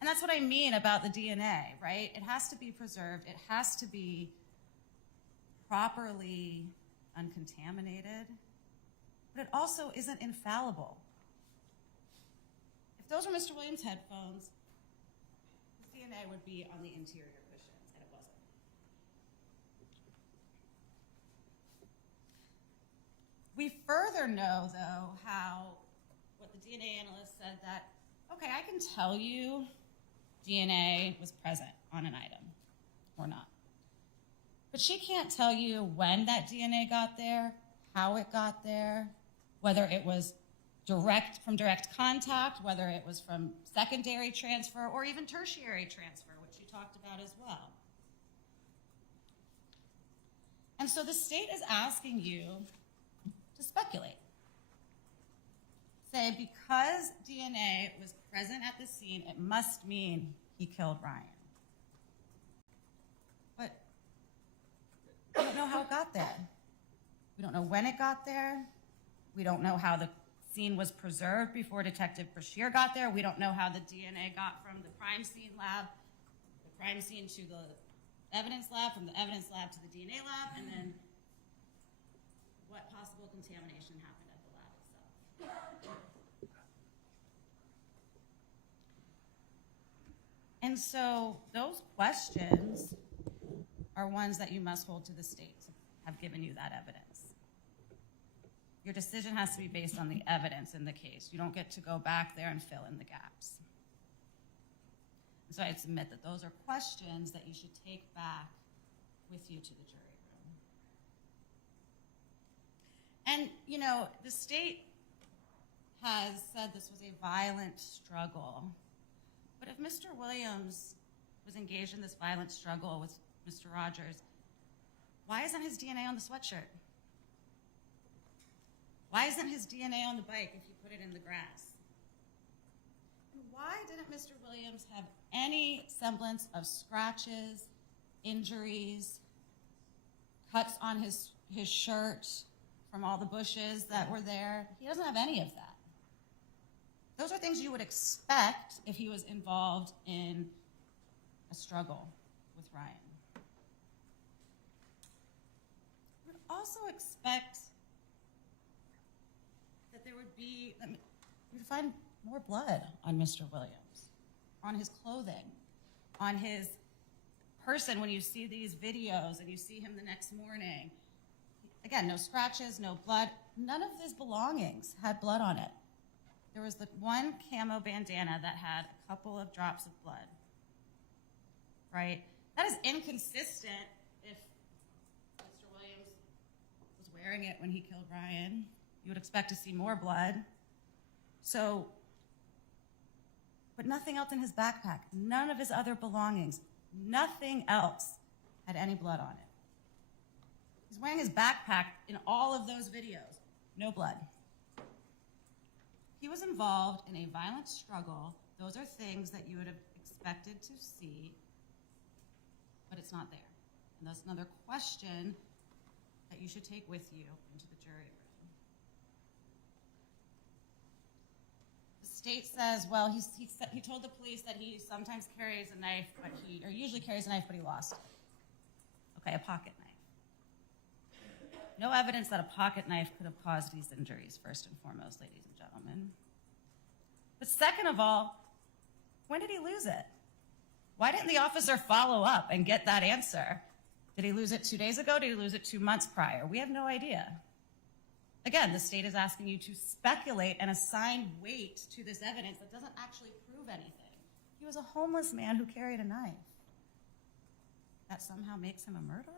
And that's what I mean about the DNA, right? It has to be preserved. It has to be properly uncontaminated. But it also isn't infallible. If those were Mr. Williams' headphones, his DNA would be on the interior cushions, and it wasn't. We further know, though, what the DNA analyst said that, okay, I can tell you DNA was present on an item or not. But she can't tell you when that DNA got there, how it got there, whether it was from direct contact, whether it was from secondary transfer or even tertiary transfer, which you talked about as well. And so the state is asking you to speculate. Say, because DNA was present at the scene, it must mean he killed Ryan. But we don't know how it got there. We don't know when it got there. We don't know how the scene was preserved before Detective Brashear got there. We don't know how the DNA got from the crime scene lab, the crime scene to the evidence lab, from the evidence lab to the DNA lab, and then what possible contamination happened at the lab itself. And so those questions are ones that you must hold to the state to have given you that evidence. Your decision has to be based on the evidence in the case. You don't get to go back there and fill in the gaps. So I submit that those are questions that you should take back with you to the jury room. And, you know, the state has said this was a violent struggle. But if Mr. Williams was engaged in this violent struggle with Mr. Rogers, why isn't his DNA on the sweatshirt? Why isn't his DNA on the bike if you put it in the grass? And why didn't Mr. Williams have any semblance of scratches, injuries, cuts on his shirt from all the bushes that were there? He doesn't have any of that. Those are things you would expect if he was involved in a struggle with Ryan. You would also expect that there would be, you would find more blood on Mr. Williams, on his clothing, on his person when you see these videos and you see him the next morning. Again, no scratches, no blood. None of his belongings had blood on it. There was the one camo bandana that had a couple of drops of blood, right? That is inconsistent if Mr. Williams was wearing it when he killed Ryan. You would expect to see more blood. So, but nothing else in his backpack, none of his other belongings, nothing else had any blood on it. He's wearing his backpack in all of those videos, no blood. He was involved in a violent struggle. Those are things that you would have expected to see, but it's not there. And that's another question that you should take with you into the jury room. The state says, well, he told the police that he sometimes carries a knife, or usually carries a knife, but he lost it. Okay, a pocket knife. No evidence that a pocket knife could have caused these injuries, first and foremost, ladies and gentlemen. But second of all, when did he lose it? Why didn't the officer follow up and get that answer? Did he lose it 2 days ago? Did he lose it 2 months prior? We have no idea. Again, the state is asking you to speculate and assign weight to this evidence that doesn't actually prove anything. He was a homeless man who carried a knife. That somehow makes him a murderer?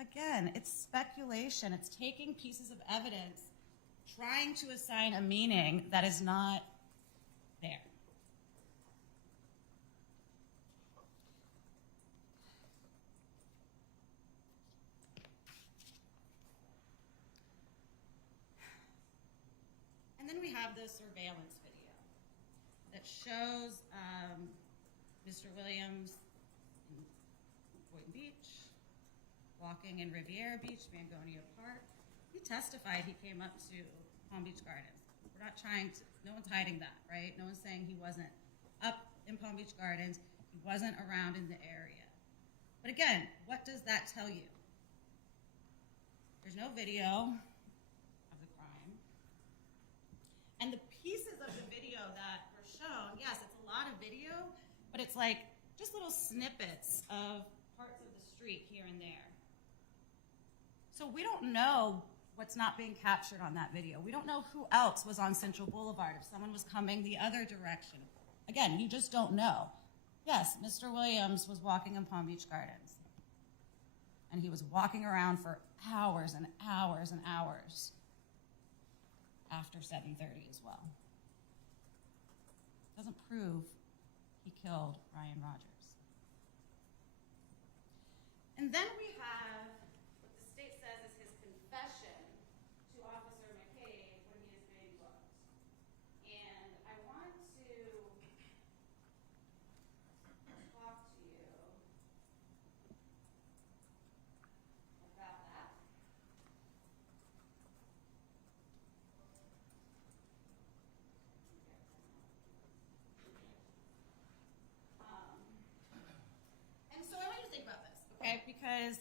Again, it's speculation. It's taking pieces of evidence, trying to assign a meaning that is not there. And then we have this surveillance video that shows Mr. Williams in Boynton Beach, walking in Riviera Beach, Mangonia Park. He testified he came up to Palm Beach Gardens. We're not trying to, no one's hiding that, right? No one's saying he wasn't up in Palm Beach Gardens. He wasn't around in the area. But again, what does that tell you? There's no video of the crime. And the pieces of the video that were shown, yes, it's a lot of video, but it's like just little snippets of parts of the street here and there. So we don't know what's not being captured on that video. We don't know who else was on Central Boulevard, if someone was coming the other direction. Again, you just don't know. Yes, Mr. Williams was walking in Palm Beach Gardens. And he was walking around for hours and hours and hours after 7:30 as well. Doesn't prove he killed Ryan Rogers. And then we have what the state says is his confession to Officer McCabe when he is being booked. And I want to talk to you about that. And so I want you to think about this, okay? Because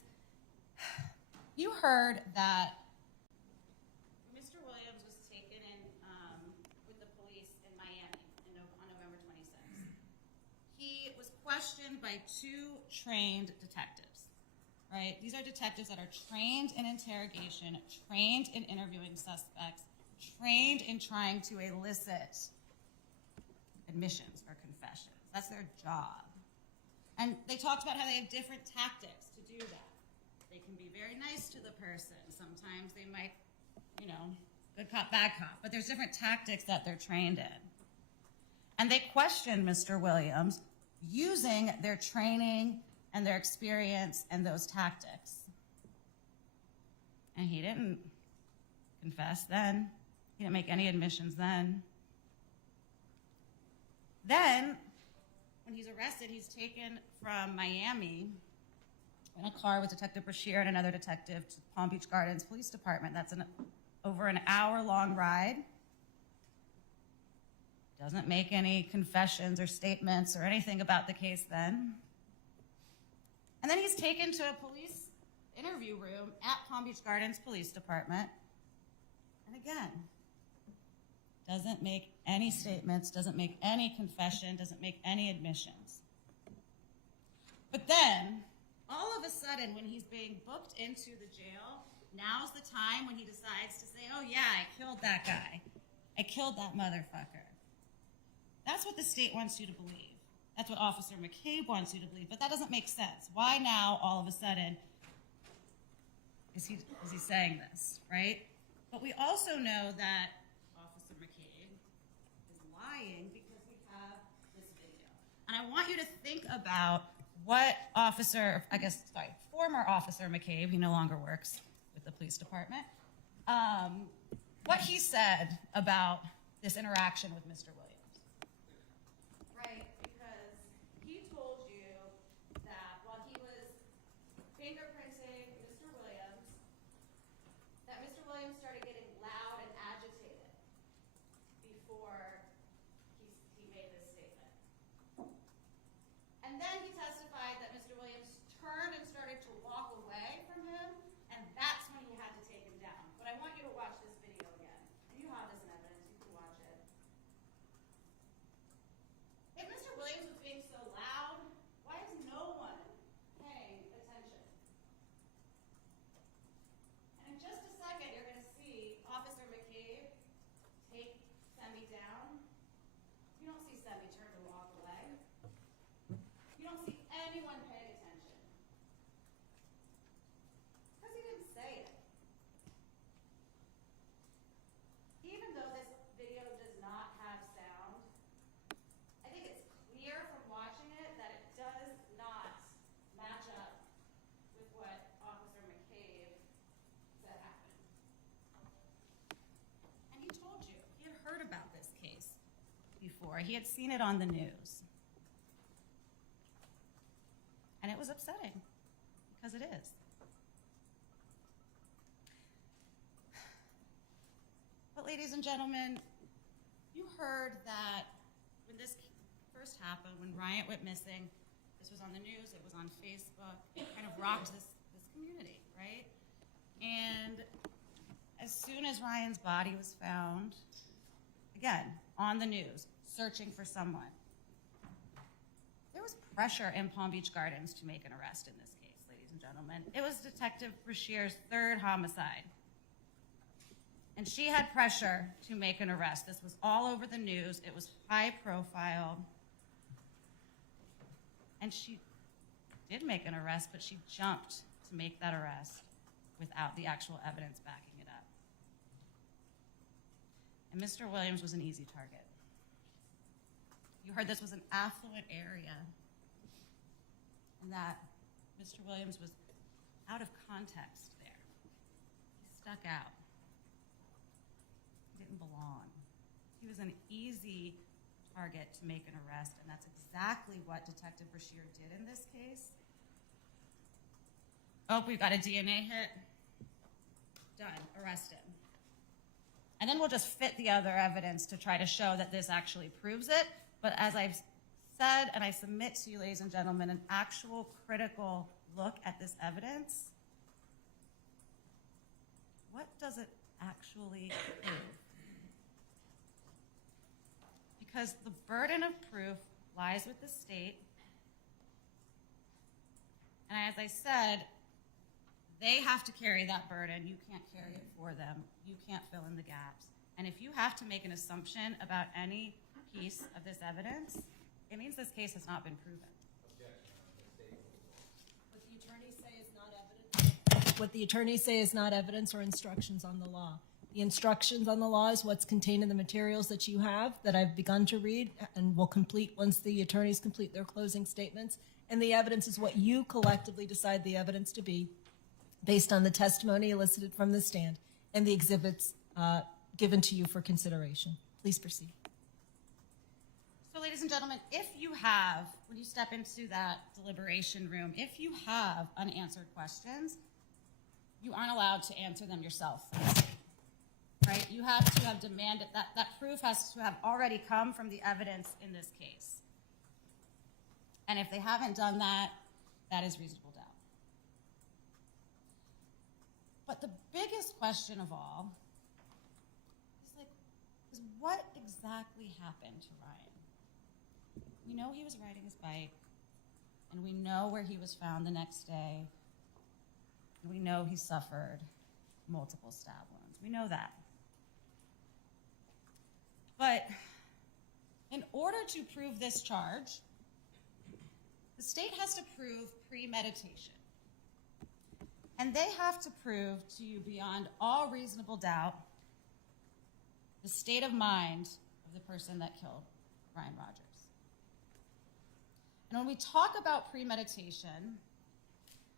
you heard that Mr. Williams was taken in with the police in Miami on November 26th. He was questioned by 2 trained detectives, right? These are detectives that are trained in interrogation, trained in interviewing suspects, trained in trying to elicit admissions or confessions. That's their job. And they talked about how they have different tactics to do that. They can be very nice to the person. Sometimes they might, good cop, bad cop. But there's different tactics that they're trained in. And they questioned Mr. Williams using their training and their experience and those tactics. And he didn't confess then. He didn't make any admissions then. Then, when he's arrested, he's taken from Miami in a car with Detective Brashear and another detective to Palm Beach Gardens Police Department. That's over an hour-long ride. Doesn't make any confessions or statements or anything about the case then. And then he's taken to a police interview room at Palm Beach Gardens Police Department. And again, doesn't make any statements, doesn't make any confession, doesn't make any admissions. But then, all of a sudden, when he's being booked into the jail, now's the time when he decides to say, oh yeah, I killed that guy. I killed that motherfucker. That's what the state wants you to believe. That's what Officer McCabe wants you to believe, but that doesn't make sense. Why now, all of a sudden, is he saying this, right? But we also know that Officer McCabe is lying because we have this video. And I want you to think about what former Officer McCabe, he no longer works with the police department, what he said about this interaction with Mr. Williams. Right, because he told you that while he was fingerprinting Mr. Williams, that Mr. Williams started getting loud and agitated before he made this statement. And then he testified that Mr. Williams turned and started to walk away from him, and that's when he had to take him down. But I want you to watch this video again. You have this in evidence. You can watch it. If Mr. Williams was being so loud, why is no one paying attention? And in just a second, you're going to see Officer McCabe take Semmie down. You don't see Semmie turn to walk away. You don't see anyone paying attention. Because he didn't say it. Even though this video does not have sound, I think it's clear from watching it that it does not match up with what Officer McCabe said happened. And he told you, he had heard about this case before. He had seen it on the news. And it was upsetting, because it is. But ladies and gentlemen, you heard that when this first happened, when Ryan went missing, this was on the news, it was on Facebook, it kind of rocked this community, right? And as soon as Ryan's body was found, again, on the news, searching for someone, there was pressure in Palm Beach Gardens to make an arrest in this case, ladies and and gentlemen. It was Detective Brashear's third homicide. And she had pressure to make an arrest. This was all over the news. It was high profile. And she did make an arrest, but she jumped to make that arrest without the actual evidence backing it up. And Mr. Williams was an easy target. You heard this was an affluent area, and that Mr. Williams was out of context there. He stuck out. He didn't belong. He was an easy target to make an arrest, and that's exactly what Detective Brashear did in this case. Oh, we've got a DNA hit. Done. Arrest him. And then we'll just fit the other evidence to try to show that this actually proves it. But as I've said, and I submit to you, ladies and gentlemen, an actual critical look at this evidence, what does it actually prove? Because the burden of proof lies with the state. And as I said, they have to carry that burden. You can't carry it for them. You can't fill in the gaps. And if you have to make an assumption about any piece of this evidence, it means this case has not been proven. What the attorneys say is not evidence. What the attorneys say is not evidence or instructions on the law. The instructions on the law is what's contained in the materials that you have, that I've begun to read and will complete once the attorneys complete their closing statements. And the evidence is what you collectively decide the evidence to be, based on the testimony elicited from the stand and the exhibits given to you for consideration. Please proceed. So, ladies and gentlemen, if you have, when you step into that deliberation room, if you have unanswered questions, you aren't allowed to answer them yourself. Right? You have to have demanded that proof has to have already come from the evidence in this case. And if they haven't done that, that is reasonable doubt. But the biggest question of all is what exactly happened to Ryan? We know he was riding his bike, and we know where he was found the next day, and we know he suffered multiple stab wounds. We know that. But in order to prove this charge, the state has to prove premeditation. And they have to prove to you beyond all reasonable doubt the state of mind of the person that killed Ryan Rogers. And when we talk about premeditation,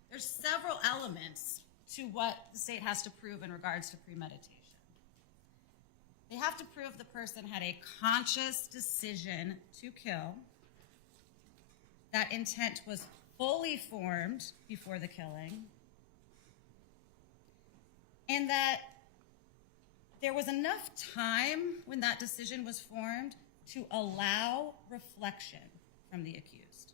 there's several elements to what the state has to prove in regards to premeditation. They have to prove the person had a conscious decision to kill. That intent was fully formed before the killing. And that there was enough time when that decision was formed to allow reflection from the accused.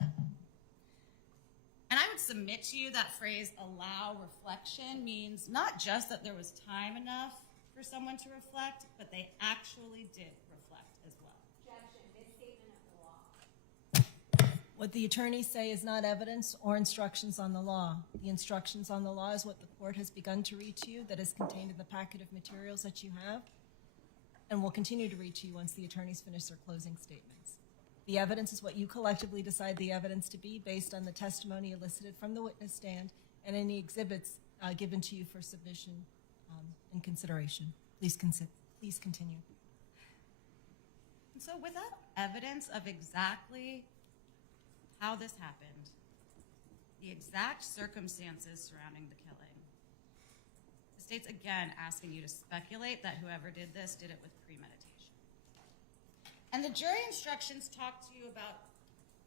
And I would submit to you that phrase, allow reflection, means not just that there was time enough for someone to reflect, but they actually did reflect as well. Objection, misstatement of the law. What the attorneys say is not evidence or instructions on the law. The instructions on the law is what the court has begun to read to you, that is contained in the packet of materials that you have, and will continue to read to you once the attorneys finish their closing statements. The evidence is what you collectively decide the evidence to be based on the testimony elicited from the witness stand and any exhibits given to you for submission and consideration. Please continue. And so without evidence of exactly how this happened, the exact circumstances surrounding the killing, the state's again asking you to speculate that whoever did this did it with premeditation. And the jury instructions talk to you about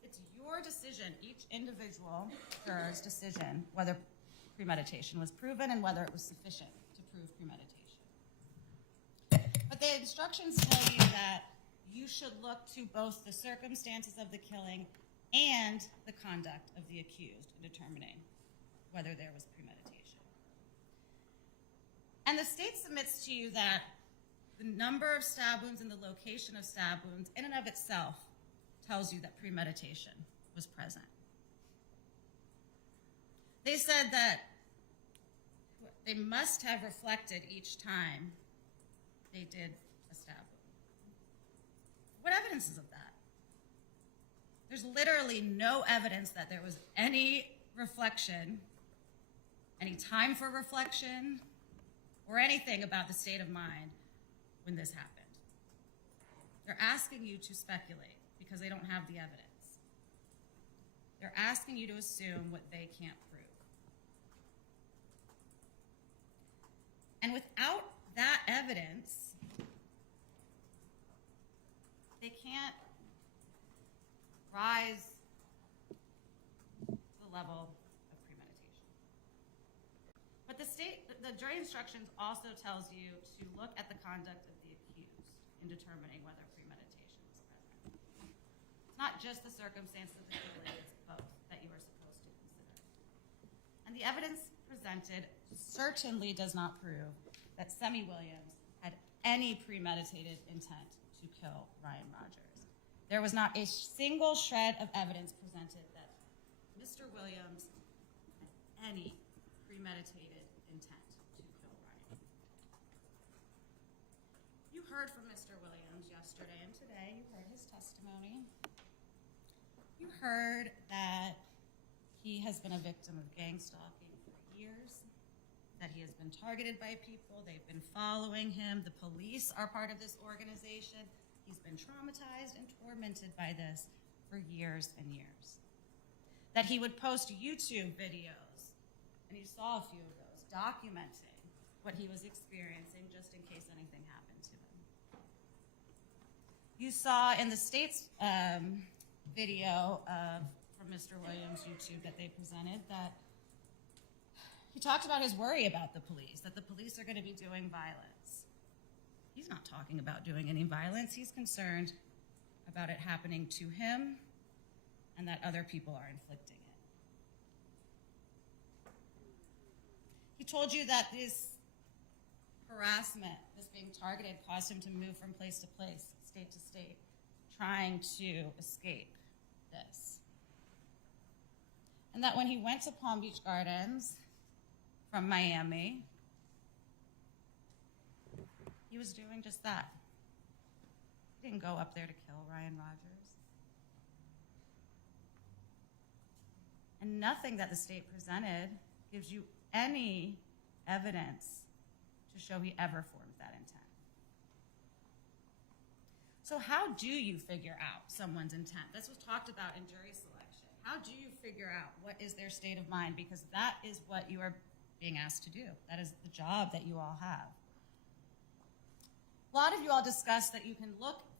it's your decision, each individual juror's decision, whether premeditation was proven and whether it was sufficient to prove premeditation. But the instructions tell you that you should look to both the circumstances of the killing and the conduct of the accused in determining whether there was premeditation. And the state submits to you that the number of stab wounds and the location of stab wounds in and of itself tells you that premeditation was present. They said that they must have reflected each time they did a stab wound. What evidence is of that? There's literally no evidence that there was any reflection, any time for reflection, or anything about the state of mind when this happened. They're asking you to speculate because they don't have the evidence. They're asking you to assume what they can't prove. And without that evidence, they can't rise to the level of premeditation. But the jury instructions also tells you to look at the conduct of the accused in determining whether premeditation was present. It's not just the circumstances of the killing, it's both that you are supposed to consider. And the evidence presented certainly does not prove that Semmie Williams had any premeditated intent to kill Ryan Rogers. There was not a single shred of evidence presented that Mr. Williams had any premeditated intent to kill Ryan. You heard from Mr. Williams yesterday and today. You heard his testimony. You heard that he has been a victim of gang stalking for years, that he has been targeted by people. They've been following him. The police are part of this organization. He's been traumatized and tormented by this for years and years. That he would post YouTube videos, and you saw a few of those, documenting what he was experiencing just in case anything happened to him. You saw in the state's video from Mr. Williams' YouTube that they presented that he talked about his worry about the police, that the police are going to be doing violence. He's not talking about doing any violence. He's concerned about it happening to him and that other people are inflicting it. He told you that this harassment, this being targeted, caused him to move from place to place, state to state, trying to escape this. And that when he went to Palm Beach Gardens from Miami, he was doing just that. He didn't go up there to kill Ryan Rogers. And nothing that the state presented gives you any evidence to show he ever formed that intent. So how do you figure out someone's intent? This was talked about in jury selection. How do you figure out what is their state of mind? Because that is what you are being asked to do. That is the job that you all have. A lot of you all discussed that you can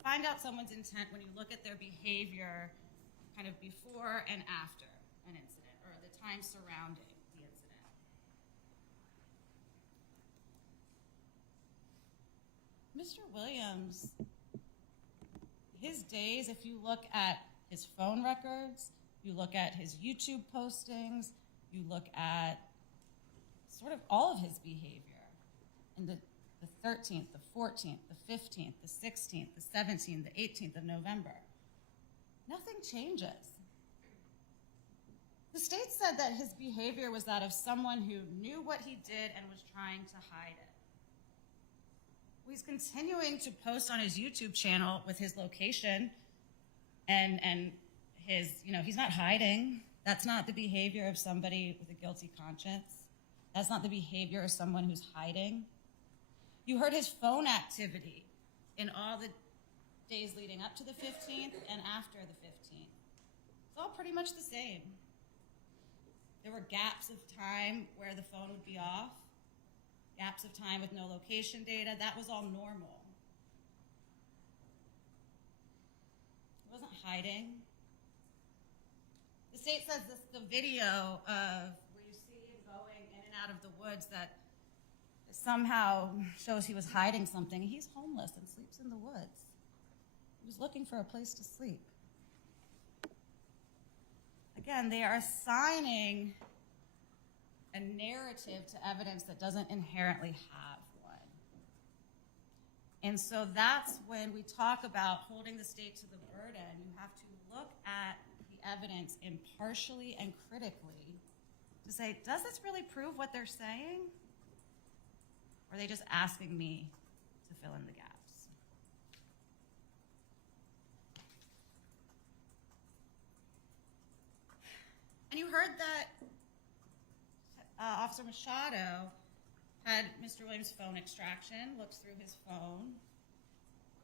find out someone's intent when you look at their behavior kind of before and after an incident, or the time surrounding the incident. Mr. Williams, his days, if you look at his phone records, you look at his YouTube postings, you look at sort of all of his behavior in the 13th, the 14th, the 15th, the 16th, the 17th, the 18th of November. Nothing changes. The state said that his behavior was that of someone who knew what he did and was trying to hide it. He's continuing to post on his YouTube channel with his location and his, he's not hiding. That's not the behavior of somebody with a guilty conscience. That's not the behavior of someone who's hiding. You heard his phone activity in all the days leading up to the 15th and after the 15th. It's all pretty much the same. There were gaps of time where the phone would be off, gaps of time with no location data. That was all normal. He wasn't hiding. The state says the video of where you see him going in and out of the woods that somehow shows he was hiding something. He's homeless and sleeps in the woods. He was looking for a place to sleep. Again, they are assigning a narrative to evidence that doesn't inherently have one. And so that's when we talk about holding the state to the burden. You have to look at the evidence impartially and critically to say, does this really prove what they're saying? Or are they just asking me to fill in the gaps? And you heard that Officer Machado had Mr. Williams' phone extraction, looks through his phone,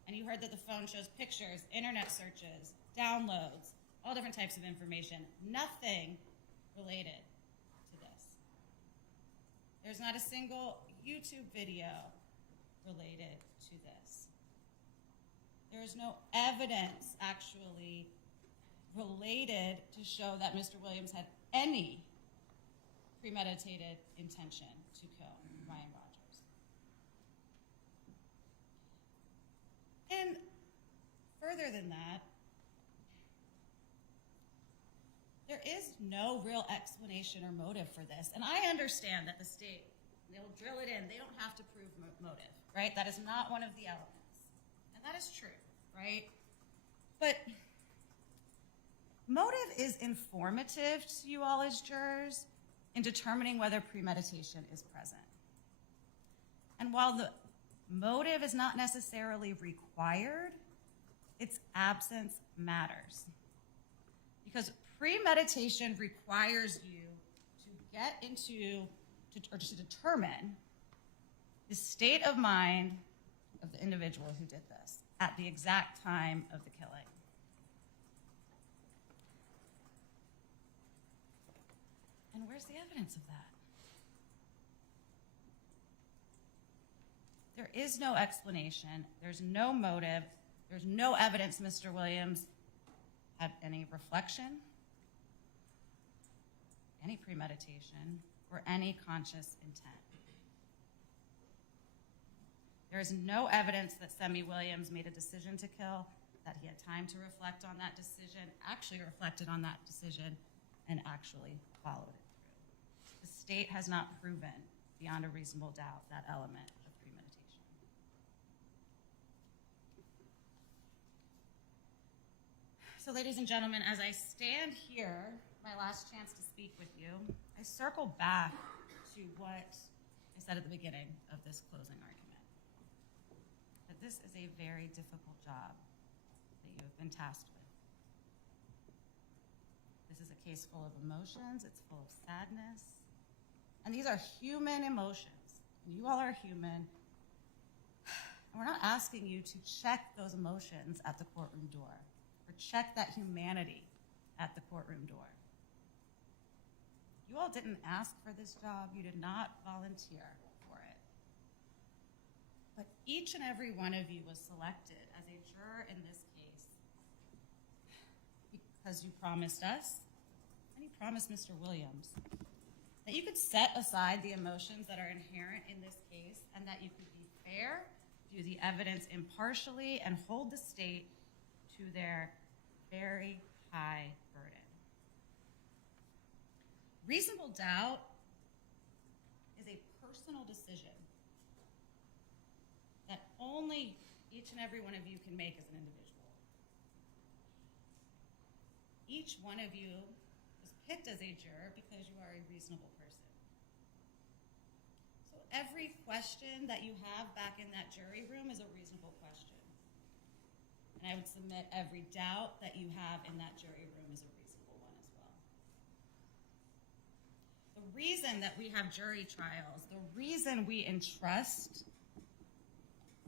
and you heard that the phone shows pictures, internet searches, downloads, all different types of information, nothing related to this. There's not a single YouTube video related to this. There is no evidence actually related to show that Mr. Williams had any premeditated intention to kill Ryan Rogers. And further than that, there is no real explanation or motive for this. And I understand that the state, they'll drill it in, they don't have to prove motive, right? That is not one of the elements. And that is true, right? But motive is informative to you all as jurors in determining whether premeditation is present. And while the motive is not necessarily required, its absence matters. Because premeditation requires you to get into, or to determine the state of mind of the individual who did this at the exact time of the killing. And where's the evidence of that? There is no explanation. There's no motive. There's no evidence Mr. Williams had any reflection, any premeditation, or any conscious intent. There is no evidence that Semmie Williams made a decision to kill, that he had time to reflect on that decision, actually reflected on that decision, and actually followed it through. The state has not proven beyond a reasonable doubt that element of premeditation. So, ladies and gentlemen, as I stand here, my last chance to speak with you, I circle back to what I said at the beginning of this closing argument. That this is a very difficult job that you have been tasked with. This is a case full of emotions, it's full of sadness, and these are human emotions, and you all are human, and we're not asking you to check those emotions at the courtroom door, or check that humanity at the courtroom door. You all didn't ask for this job, you did not volunteer for it. But each and every one of you was selected as a juror in this case because you promised us, and you promised Mr. Williams, that you could set aside the emotions that are inherent in this case and that you could be fair, view the evidence impartially, and hold the state to their very high burden. Reasonable doubt is a personal decision that only each and every one of you can make as an individual. Each one of you was picked as a juror because you are a reasonable person. So every question that you have back in that jury room is a reasonable question. And I would submit every doubt that you have in that jury room is a reasonable one as well. The reason that we have jury trials, the reason we entrust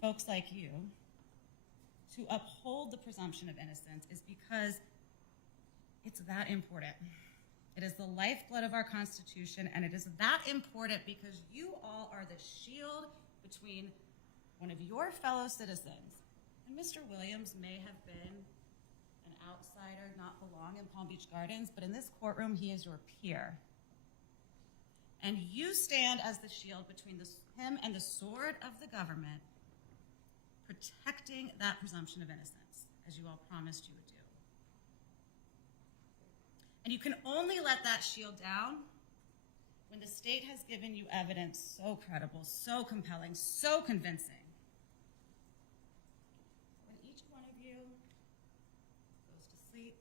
folks like you to uphold the presumption of innocence is because it's that important. It is the lifeblood of our Constitution, and it is that important because you all are the shield between one of your fellow citizens. And Mr. Williams may have been an outsider, not belong in Palm Beach Gardens, but in this courtroom, he is your peer. And you stand as the shield between him and the sword of the government, protecting that presumption of innocence, as you all promised you would do. And you can only let that shield down when the state has given you evidence so credible, so compelling, so convincing. When each one of you goes to sleep,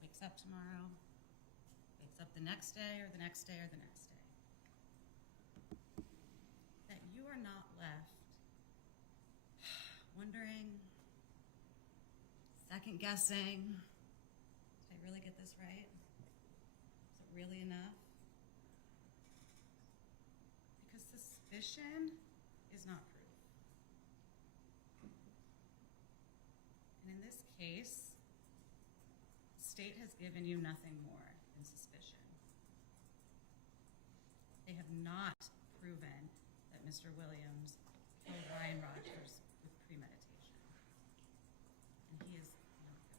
wakes up tomorrow, wakes up the next day or the next day or the next day, that you are not left wondering, second guessing, did I really get this right? Is it really enough? Because suspicion is not proof. And in this case, the state has given you nothing more than suspicion. They have not proven that Mr. Williams killed Ryan Rogers with premeditation. And he is not guilty.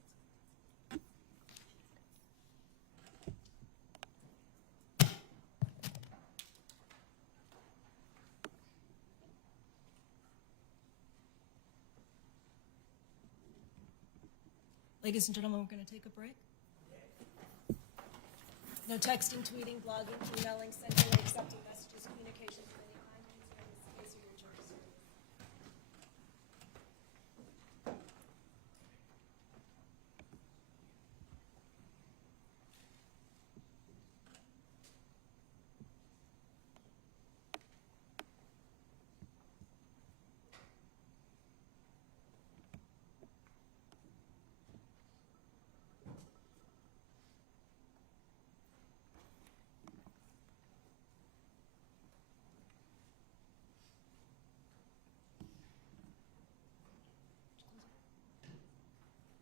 Ladies and gentlemen, we're going to take a break. No texting, tweeting, blogging, emailing, sending, or accepting messages, communications of any kind. Please remain in the space of your chairs.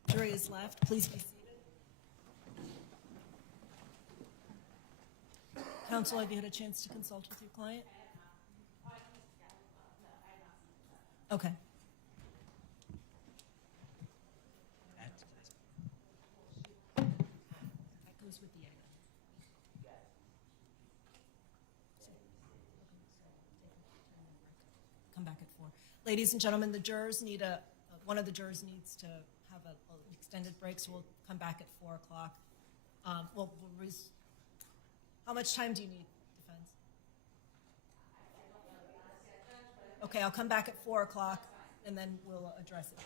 Jury is left. Please be seated. Counsel, have you had a chance to consult with your client? Okay. That goes with the item. Come back at 4. Ladies and gentlemen, the jurors need one of the jurors needs to have an extended break, so we'll come back at 4 o'clock. How much time do you need, defense? Okay, I'll come back at 4 o'clock, and then we'll address it.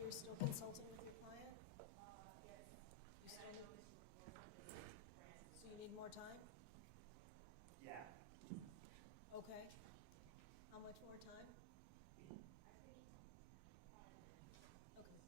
you're still consulting with your client? Yes. You still need, so you need more time? Yeah. Okay. How much more time? Okay.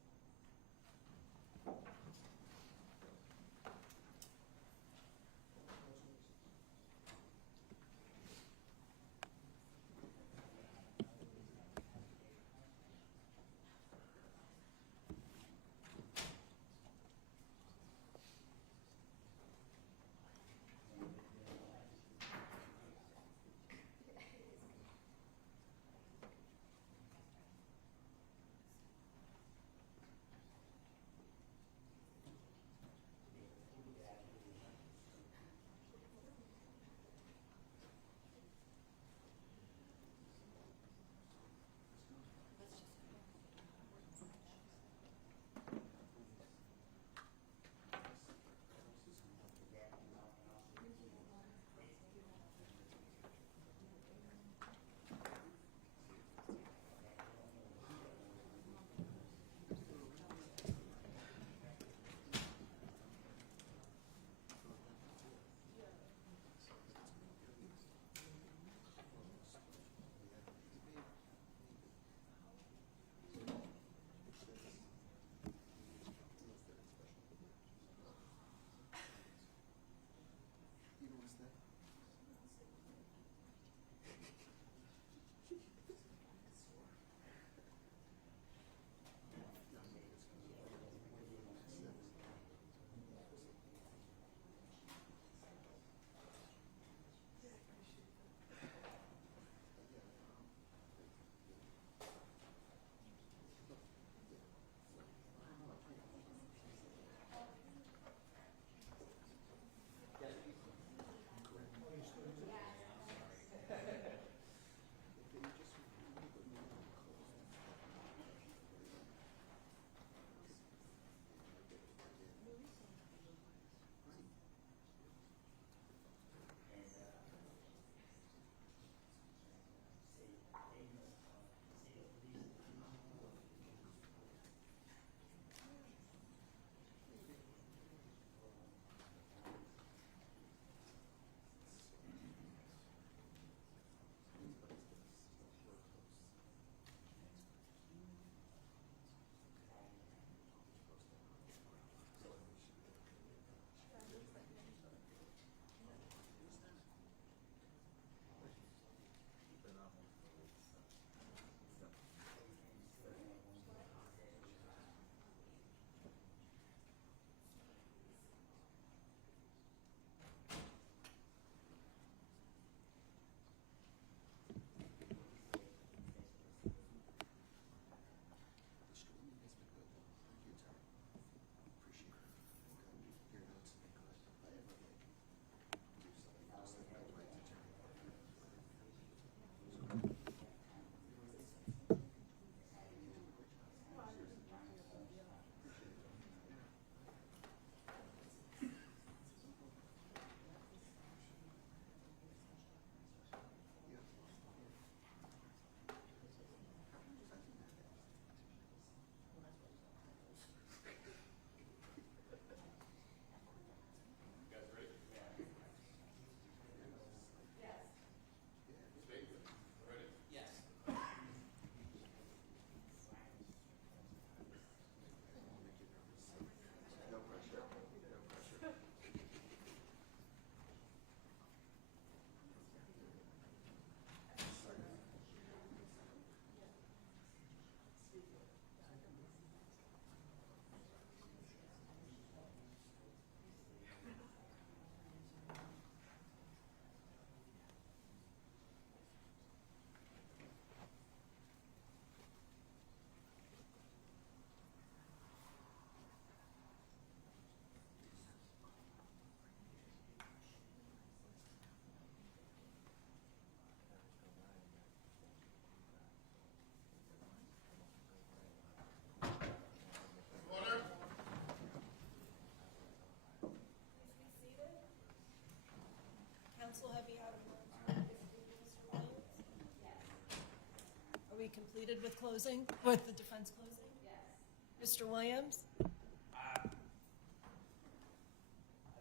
Are we completed with closing, with the defense closing? Yes. Mr. Williams?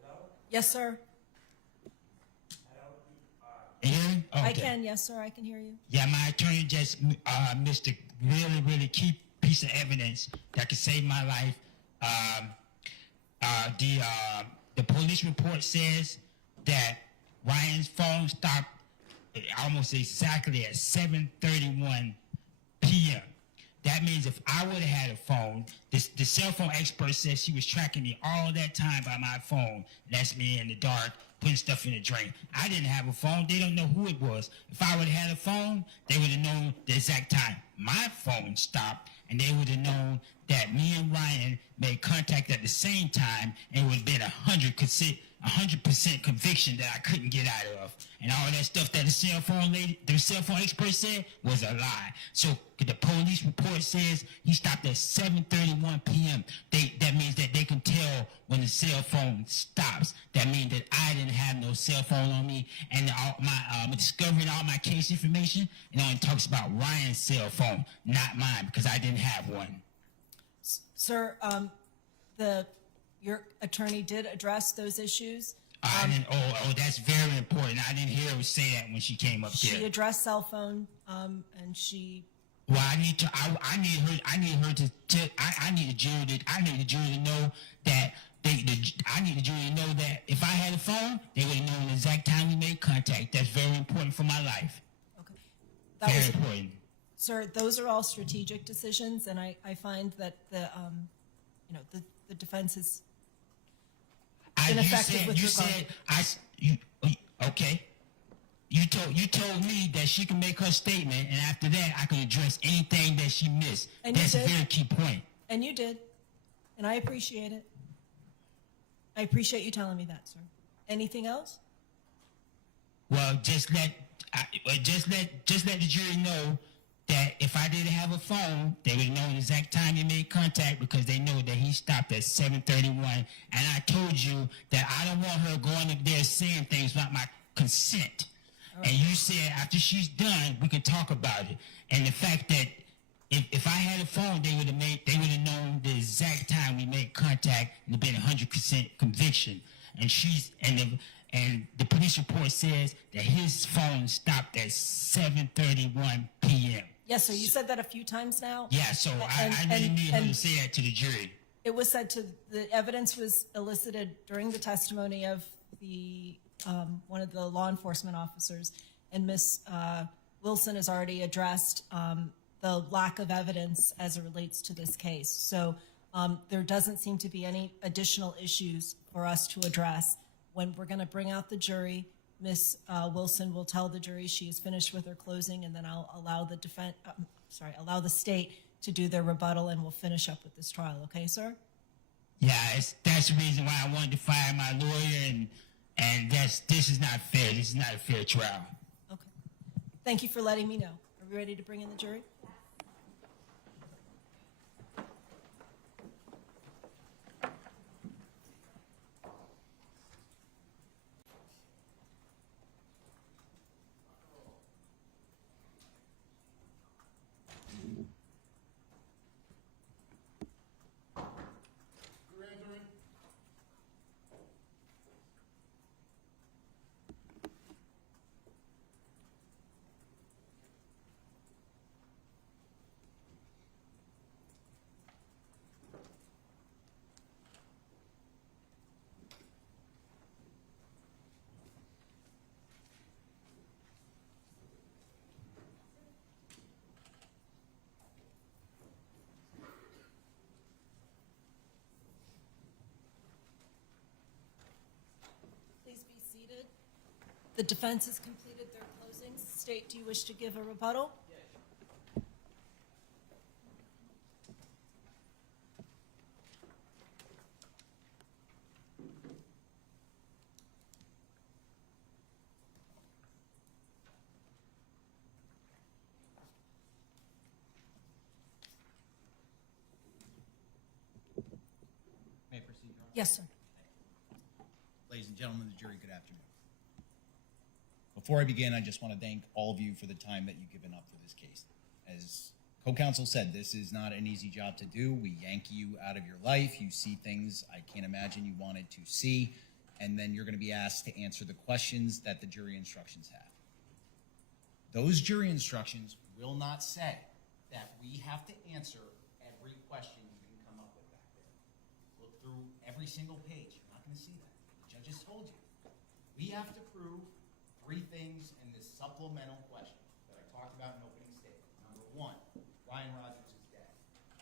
Hello? Yes, sir. Hello? You hear me? I Okay. can. Yes, sir. I can hear you. Yeah, my attorney just missed a really, really key piece of evidence that could save my life. The police report says that Ryan's phone stopped almost exactly at 7:31 p.m. That means if I would have had a phone, the cell phone expert says she was tracking me all that time by my phone. That's me in the dark, putting stuff in the drain. I didn't have a phone. They don't know who it was. If I would have had a phone, they would have known the exact time my phone stopped, and they would have known that me and Ryan made contact at the same time, and it would have been 100% conviction that I couldn't get out of. And all that stuff that the cell phone expert said was a lie. So the police report says he stopped at 7:31 p.m. That means that they can tell when the cell phone stops. That means that I didn't have no cell phone on me, and discovering all my case information, it only talks about Ryan's cell phone, not mine, because I didn't have one. Sir, your attorney did address those issues. I didn't. That's very important. I didn't hear her say that when she came up She there. addressed cell phone, and she. Well, I need the jury to know that if I had a phone, they would have known the exact time we made contact. That's very important for my life. Okay. That Very was, important. sir, those are all strategic decisions, and I find that the defense is ineffective with regard. Okay. You told me that she can make her statement, and after that, I can address anything that she missed. And you That's a did. very key point. And you did, and I appreciate it. I appreciate you telling me that, sir. Anything else? Well, just let the jury know that if I didn't have a phone, they would know the exact time you made contact, because they know that he stopped at 7:31. And I told you that I don't want her going up there saying things without my consent. Right. And you said after she's done, we can talk about it. And the fact that if I had a phone, they would have known the exact time we made contact, and it'd been 100% conviction. And the police report says that his phone stopped at 7:31 p.m. Yes, sir. You said that a few times now. Yeah, so I really need her to say that to the jury. It was said the evidence was elicited during the testimony of the one of the law enforcement officers, and Ms. Wilson has already addressed the lack of evidence as it relates to this case. So there doesn't seem to be any additional issues for us to address. When we're going to bring out the jury, Ms. Wilson will tell the jury she is finished with her closing, and then I'll allow allow the state to do their rebuttal, and we'll finish up with this trial. Okay, sir? Yeah, that's the reason why I wanted to fire my lawyer, and this is not fair. This is not a fair trial. Okay. Thank you for letting me know. Are we ready to bring in the jury? Please be seated. The defense has completed their closings. State, do you wish to give a rebuttal? May I proceed, Your Honor? Yes, sir. Ladies and gentlemen of the jury, good afternoon. Before I begin, I just want to thank all of you for the time that you've given up for this case. As co-counsel said, this is not an easy job to do. We yank you out of your life. You see things I can't imagine you wanted to see, and then you're going to be asked to answer the questions that the jury instructions have. Those jury instructions will not say that we have to answer every question you can come up with back there. Look through every single page. You're not going to see that. The judge has told you. We have to prove 3 things in this supplemental question that I talked about in opening statement. Number 1, Ryan Rogers is dead,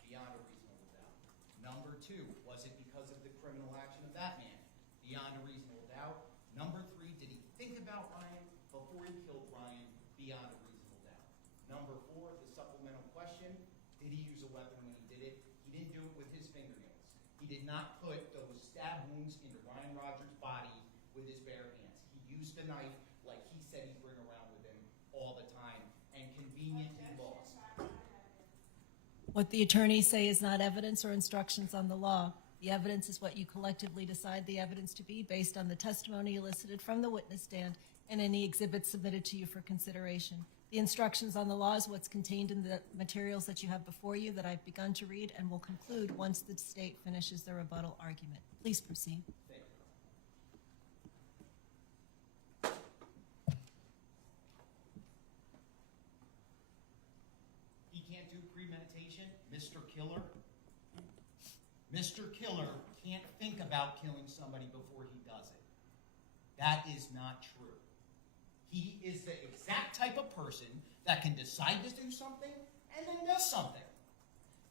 beyond a reasonable doubt. Number 2, was it because of the criminal action of that man? Beyond a reasonable doubt. Number 3, did he think about Ryan before he killed Ryan? Beyond a reasonable doubt. Number 4, the supplemental question, did he use a weapon when he did it? He didn't do it with his fingernails. He did not put those stab wounds into Ryan Rogers' body with his bare hands. He used a knife like he said he'd bring around with him all the time, and conveniently lost. What the attorneys say is not evidence or instructions on the law. The evidence is what you collectively decide the evidence to be based on the testimony elicited from the witness stand and any exhibits submitted to you for consideration. The instructions on the law is what's contained in the materials that you have before you that I've begun to read and will conclude once the state finishes their rebuttal argument. Please proceed. He can't do premeditation, Mr. Killer. Mr. Killer can't think about killing somebody before he does it. That is not true. He is the exact type of person that can decide to do something and then does something.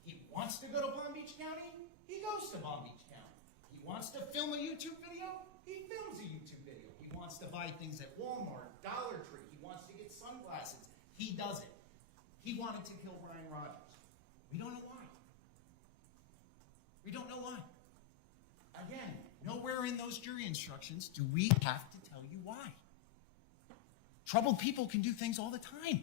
He wants to go to Palm Beach County, he goes to Palm Beach County. He wants to film a YouTube video, he films a YouTube video. He wants to buy things at Walmart, Dollar Tree, he wants to get sunglasses, he does it. He wanted to kill Ryan Rogers. We don't know why. We don't know why. Again, nowhere in those jury instructions do we have to tell you why. Troubled people can do things all the time.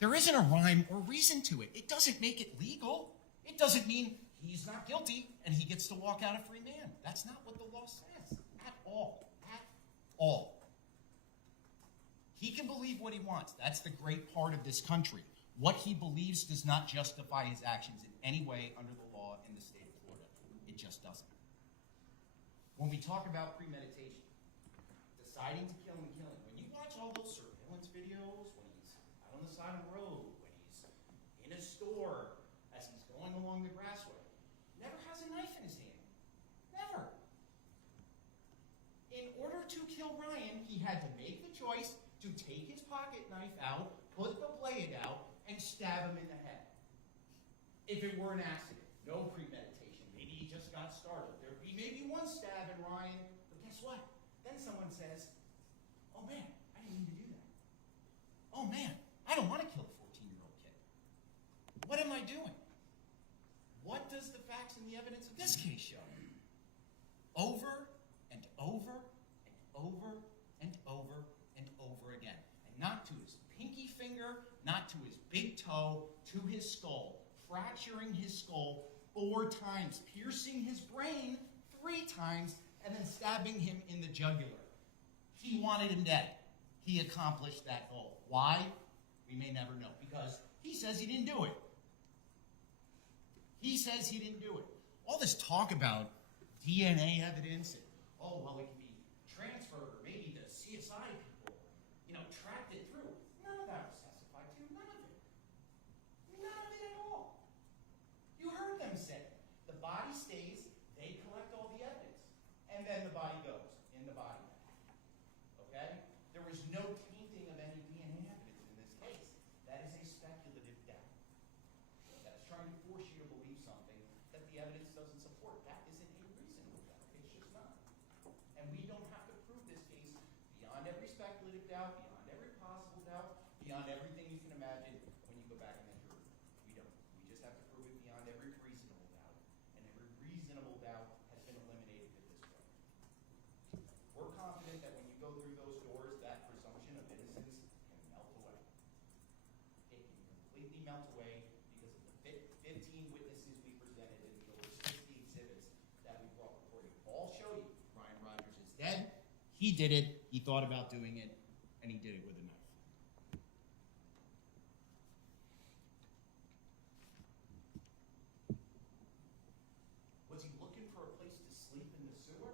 There isn't a rhyme or reason to it. It doesn't make it legal. It doesn't mean he's not guilty and he gets to walk out a free man. That's not what the law says at all. At all. He can believe what he wants. That's the great part of this country. What he believes does not justify his actions in any way under the law in the state of Florida. It just doesn't. When we talk about premeditation, deciding to kill and killing, when you watch all those surveillance videos, when he's out on the side of the road, when he's in a store, as he's going along the grassway, never has a knife in his hand. Never. In order to kill Ryan, he had to make the choice to take his pocket knife out, put the blade out, and stab him in the head. If it were an accident, no premeditation, maybe he just got startled. There'd be maybe one stab in Ryan, but guess what? Then someone says, oh man, I didn't mean to do that. Oh man, I don't want to kill a 14-year-old kid. What am I doing? What does the facts and the evidence of this case show? Over and over and over and over and over again. And not to his pinky finger, not to his big toe, to his skull, fracturing his skull 4 times, piercing his brain 3 times, and then stabbing him in the jugular. He wanted him dead. He accomplished that goal. Why? We may never know, because he says he didn't do it. He says he didn't do it. All this talk about DNA evidence and, oh, well, it can be transferred, or maybe the CSI people, tracked it through. None of that was testified to. None of it. None of it at all. You heard them say, the body stays, they collect all the evidence, and then the body goes in the body bag. Okay? There was no tainting of any DNA evidence in this case. That is a speculative doubt. That's trying to force you to believe something that the evidence doesn't support. That isn't a reasonable doubt. It's just not. And we don't have to prove this case beyond every speculative doubt, beyond every possible doubt, beyond everything you can imagine when you go back in the jury. We don't. We just have to prove it beyond every reasonable doubt. And every reasonable doubt has been eliminated at this point. We're confident that when you go through those doors, that presumption of innocence can melt away. It can completely melt away because of the 15 witnesses we presented and the over 60 exhibits that we brought before you. All show you Ryan Rogers is dead. He did it. He thought about doing it, and he did it with a knife. Was he looking for a place to sleep in the sewer?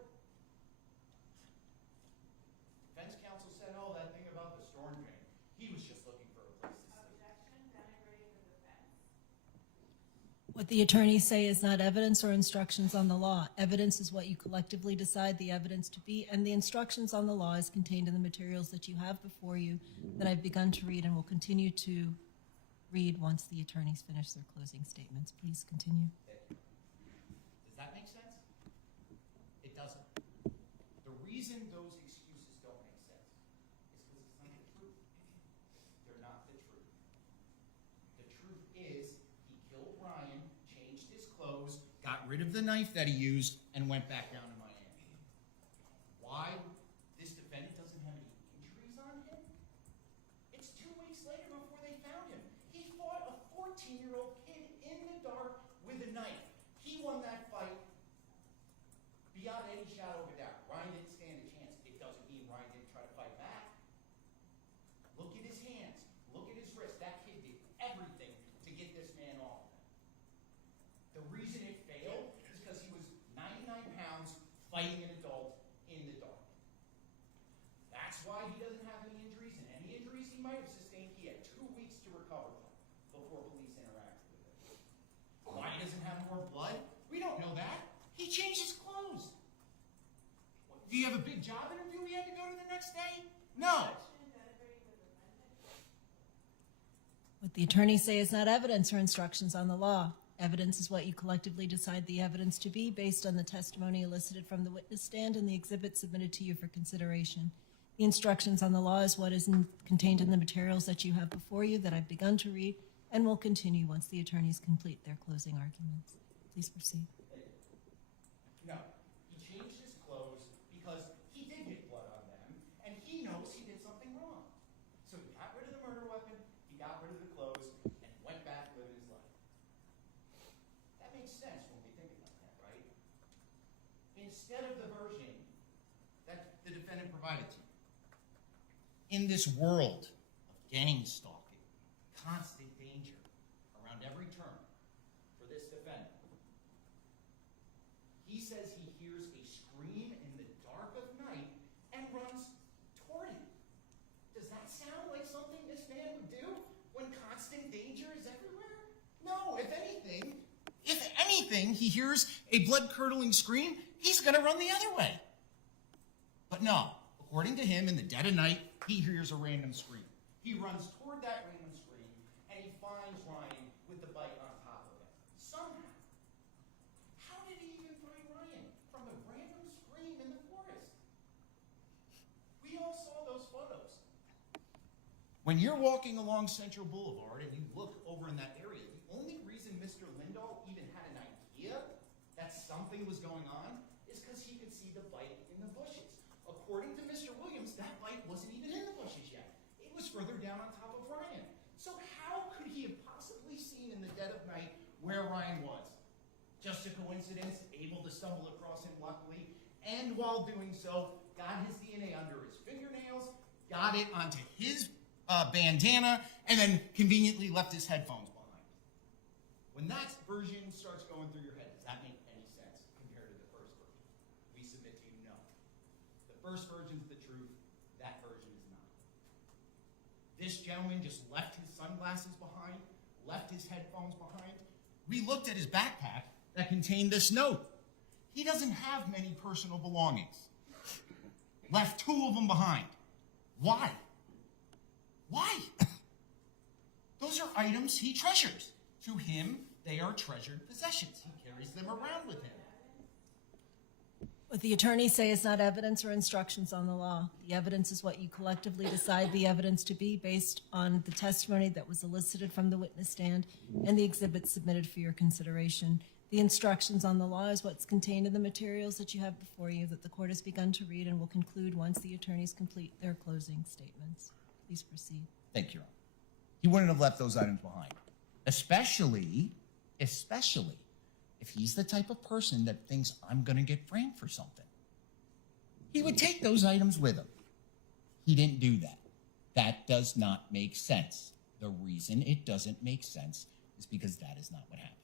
Defense counsel said, oh, that thing about the storm drain. He was just looking for a place to sleep. Objection, denigrating the defense. What the attorneys say is not evidence or instructions on the law. Evidence is what you collectively decide the evidence to be, and the instructions on the law is contained in the materials that you have before you that I've begun to read and will continue to read once the attorneys finish their closing statements. Please continue. Does that make sense? It doesn't. The reason those excuses don't make sense is because it's not the truth. They're not the truth. The truth is he killed Ryan, changed his clothes, got rid of the knife that he used, and went back down to Miami. Why this defendant doesn't have any injuries on him? It's 2 weeks later before they found him. He fought a 14-year-old kid in the dark with a knife. He won that fight beyond any shadow of a doubt. Ryan didn't stand a chance. It doesn't mean Ryan didn't try to fight back. Look at his hands. Look at his wrist. That kid did everything to get this man off of him. The reason it failed is because he was 99 pounds fighting an adult in the dark. That's why he doesn't have any injuries, and any injuries he might have sustained, he had 2 weeks to recover from before police interacted with him. Why he doesn't have more blood? We don't know that. He changed his clothes. Do you have a big job interview he had to go to the next day? No. Objection, denigrating the defendant. What the attorneys say is not evidence or instructions on the law. Evidence is what you collectively decide the evidence to be based on the testimony elicited from the witness stand and the exhibit submitted to you for consideration. The instructions on the law is what is contained in the materials that you have before you that I've begun to read and will continue once the attorneys complete their closing arguments. Please proceed. No. He changed his clothes because he did get blood on them, and he knows he did something wrong. So he got rid of the murder weapon, he got rid of the clothes, and went back living his life. That makes sense when we think about that, right? Instead of the version that the defendant provided to you. In this world of gang stalking, constant danger around every turn for this defendant, he says he hears a scream in the dark of night and runs toward it. Does that sound like something this man would do when constant danger is everywhere? No, if anything, he hears a blood-curdling scream, he's going to run the other way. But no, according to him, in the dead of night, he hears a random scream. He runs toward that random scream, and he finds Ryan with the bite on top of him. Somehow. How did he even find Ryan from a random scream in the forest? We all saw those photos. When you're walking along Central Boulevard and you look over in that area, the only reason Mr. Lindahl even had an idea that something was going on is because he could see the bite in the bushes. According to Mr. Williams, that bite wasn't even in the bushes yet. It was further down on top of Ryan. So how could he have possibly seen in the dead of night where Ryan was? Just a coincidence, able to stumble across him luckily, and while doing so, got his DNA under his fingernails, got it onto his bandana, and then conveniently left his headphones behind. When that version starts going through your head, does that make any sense compared to the first version? We submit to you, no. The first version's the truth, that version is not. This gentleman just left his sunglasses behind, left his headphones behind. We looked at his backpack that contained this note. He doesn't have many personal belongings. Left 2 of them behind. Why? Why? Those are items he treasures. To him, they are treasured possessions. He carries them around with him. What the attorneys say is not evidence or instructions on the law. The evidence is what you collectively decide the evidence to be based on the testimony that was elicited from the witness stand and the exhibits submitted for your consideration. The instructions on the law is what's contained in the materials that you have before you that the court has begun to read and will conclude once the attorneys complete their closing statements. Please proceed. Thank you, Your Honor. He wouldn't have left those items behind. Especially if he's the type of person that thinks I'm going to get framed for something. He would take those items with him. He didn't do that. That does not make sense. The reason it doesn't make sense is because that is not what happened.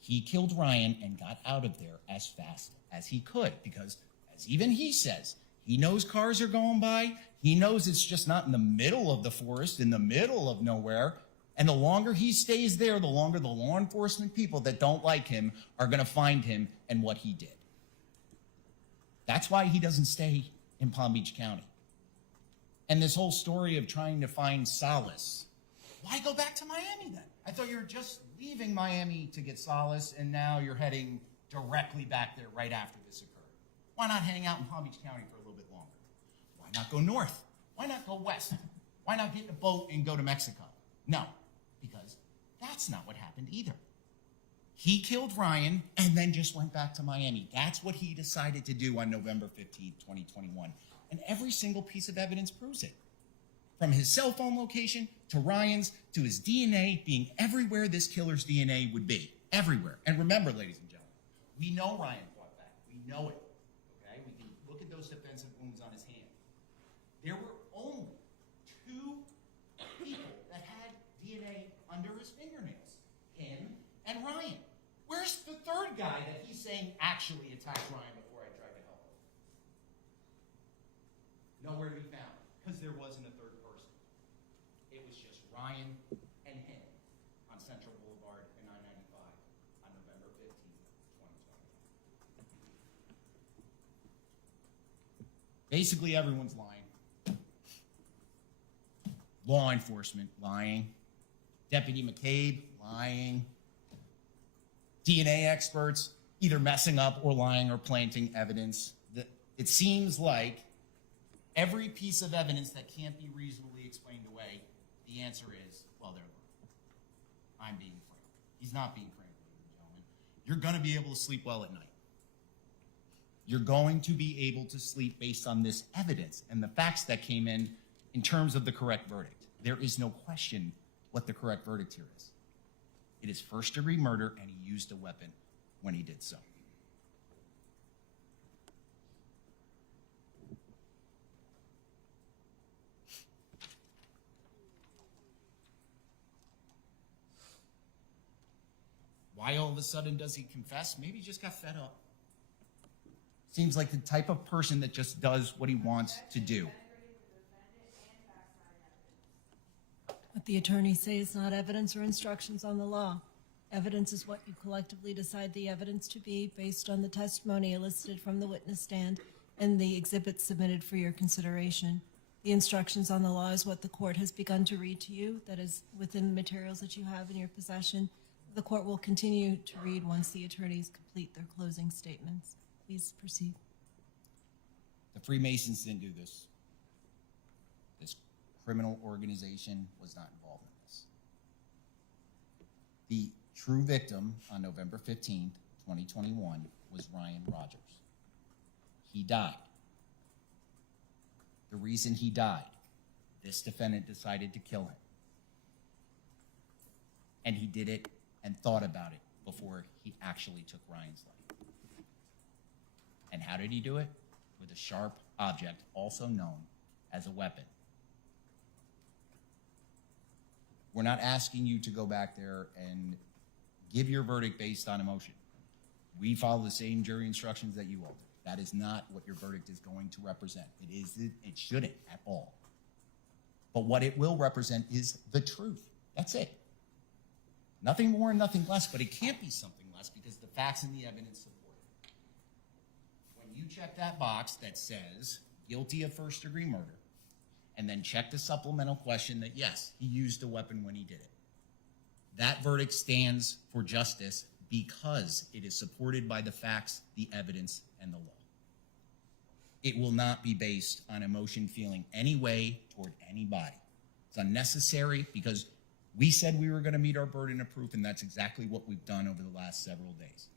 He killed Ryan and got out of there as fast as he could because, as even he says, he knows cars are going by. He knows it's just not in the middle of the forest, in the middle of nowhere. And the longer he stays there, the longer the law enforcement people that don't like him are going to find him and what he did. That's why he doesn't stay in Palm Beach County. And this whole story of trying to find solace, why go back to Miami then? I thought you were just leaving Miami to get solace, and now you're heading directly back there right after this occurred. Why not hang out in Palm Beach County for a little bit longer? Why not go north? Why not go west? Why not get in a boat and go to Mexico? No, because that's not what happened either. He killed Ryan and then just went back to Miami. That's what he decided to do on November 15th, 2021. And every single piece of evidence proves it. From his cell phone location to Ryan's to his DNA being everywhere this killer's DNA would be. Everywhere. And remember, ladies and gentlemen, we know Ryan fought back. We know it. Okay? We can look at those defensive wounds on his hand. There were only 2 people that had DNA under his fingernails. Him and Ryan. Where's the third guy that he's saying actually attacked Ryan before I tried to help him? Nowhere to be found, because there wasn't a third person. It was just Ryan and him on Central Boulevard and I-95 on November 15th, 2020. Basically, everyone's lying. Law enforcement lying. Deputy McCabe lying. DNA experts either messing up or lying or planting evidence. It seems like every piece of evidence that can't be reasonably explained away, the answer is, well, they're lying. I'm being frank. He's not being frank, ladies and gentlemen. You're going to be able to sleep well at night. You're going to be able to sleep based on this evidence and the facts that came in terms of the correct verdict. There is no question what the correct verdict here is. It is first-degree murder, and he used a weapon when he did so. Why all of a sudden does he confess? Maybe he just got fed up. Seems like the type of person that just does what he wants to do. What the attorneys say is not evidence or instructions on the law. Evidence is what you collectively decide the evidence to be based on the testimony elicited from the witness stand and the exhibits submitted for your consideration. The instructions on the law is what the court has begun to read to you, that is within the materials that you have in your possession. The court will continue to read once the attorneys complete their closing statements. Please proceed. The Freemasons didn't do this. This criminal organization was not involved in this. The true victim on November 15th, 2021 was Ryan Rogers. He died. The reason he died, this defendant decided to kill him. And he did it and thought about it before he actually took Ryan's life. And how did he do it? With a sharp object, also known as a weapon. We're not asking you to go back there and give your verdict based on emotion. We follow the same jury instructions that you all do. That is not what your verdict is going to represent. It shouldn't at all. But what it will represent is the truth. That's it. Nothing more and nothing less, but it can't be something less because the facts and the evidence support it. When you check that box that says guilty of first-degree murder, and then check the supplemental question that, yes, he used a weapon when he did it, that verdict stands for justice because it is supported by the facts, the evidence, and the law. It will not be based on emotion, feeling any way toward anybody. It's unnecessary because we said we were going to meet our burden of proof, and that's exactly what we've done over the last several days.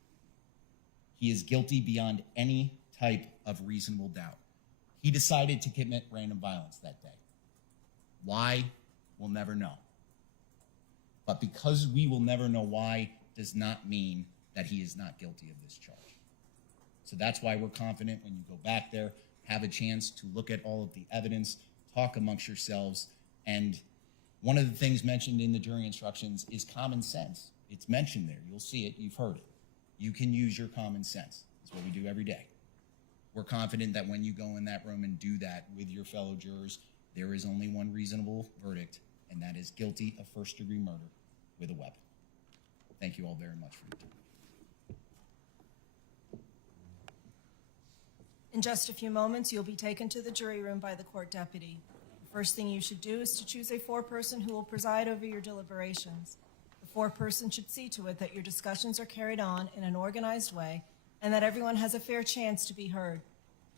He is guilty beyond any type of reasonable doubt. He decided to commit random violence that day. Why? We'll never know. But because we will never know why does not mean that he is not guilty of this charge. So that's why we're confident when you go back there, have a chance to look at all of the evidence, talk amongst yourselves, and one of the things mentioned in the jury instructions is common sense. It's mentioned there. You'll see it. You've heard it. You can use your common sense. That's what we do every day. We're confident that when you go in that room and do that with your fellow jurors, there is only one reasonable verdict, and that is guilty of first-degree murder with a weapon. Thank you all very much for your time. In just a few moments, you'll be taken to the jury room by the court deputy. The first thing you should do is to choose a foreperson who will preside over your deliberations. The foreperson should see to it that your discussions are carried on in an organized way and that everyone has a fair chance to be heard.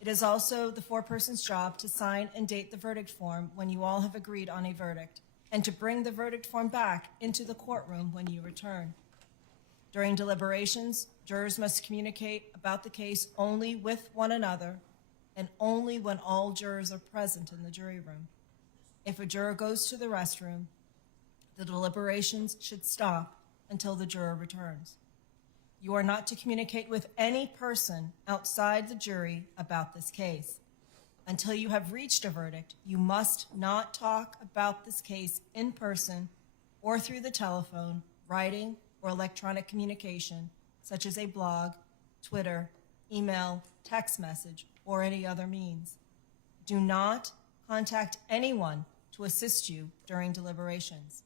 It is also the foreperson's job to sign and date the verdict form when you all have agreed on a verdict, and to bring the verdict form back into the courtroom when you return. During deliberations, jurors must communicate about the case only with one another and only when all jurors are present in the jury room. If a juror goes to the restroom, the deliberations should stop until the juror returns. You are not to communicate with any person outside the jury about this case. Until you have reached a verdict, you must not talk about this case in person or through the telephone, writing, or electronic communication, such as a blog, Twitter, email, text message, or any other means. Do not contact anyone to assist you during deliberations.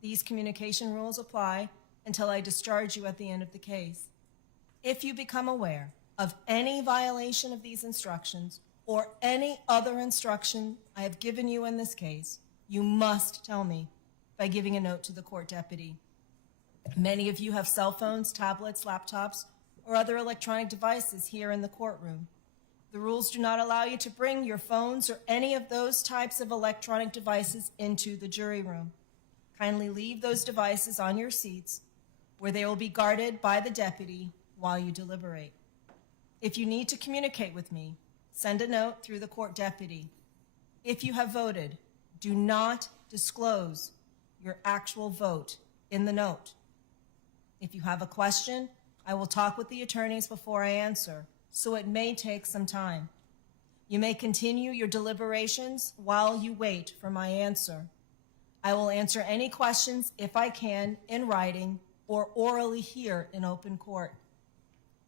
These communication rules apply until I discharge you at the end of the case. If you become aware of any violation of these instructions or any other instruction I have given you in this case, you must tell me by giving a note to the court deputy. Many of you have cell phones, tablets, laptops, or other electronic devices here in the courtroom. The rules do not allow you to bring your phones or any of those types of electronic devices into the jury room. Kindly leave those devices on your seats where they will be guarded by the deputy while you deliberate. If you need to communicate with me, send a note through the court deputy. If you have voted, do not disclose your actual vote in the note. If you have a question, I will talk with the attorneys before I answer, so it may take some time. You may continue your deliberations while you wait for my answer. I will answer any questions, if I can, in writing or orally here in open court.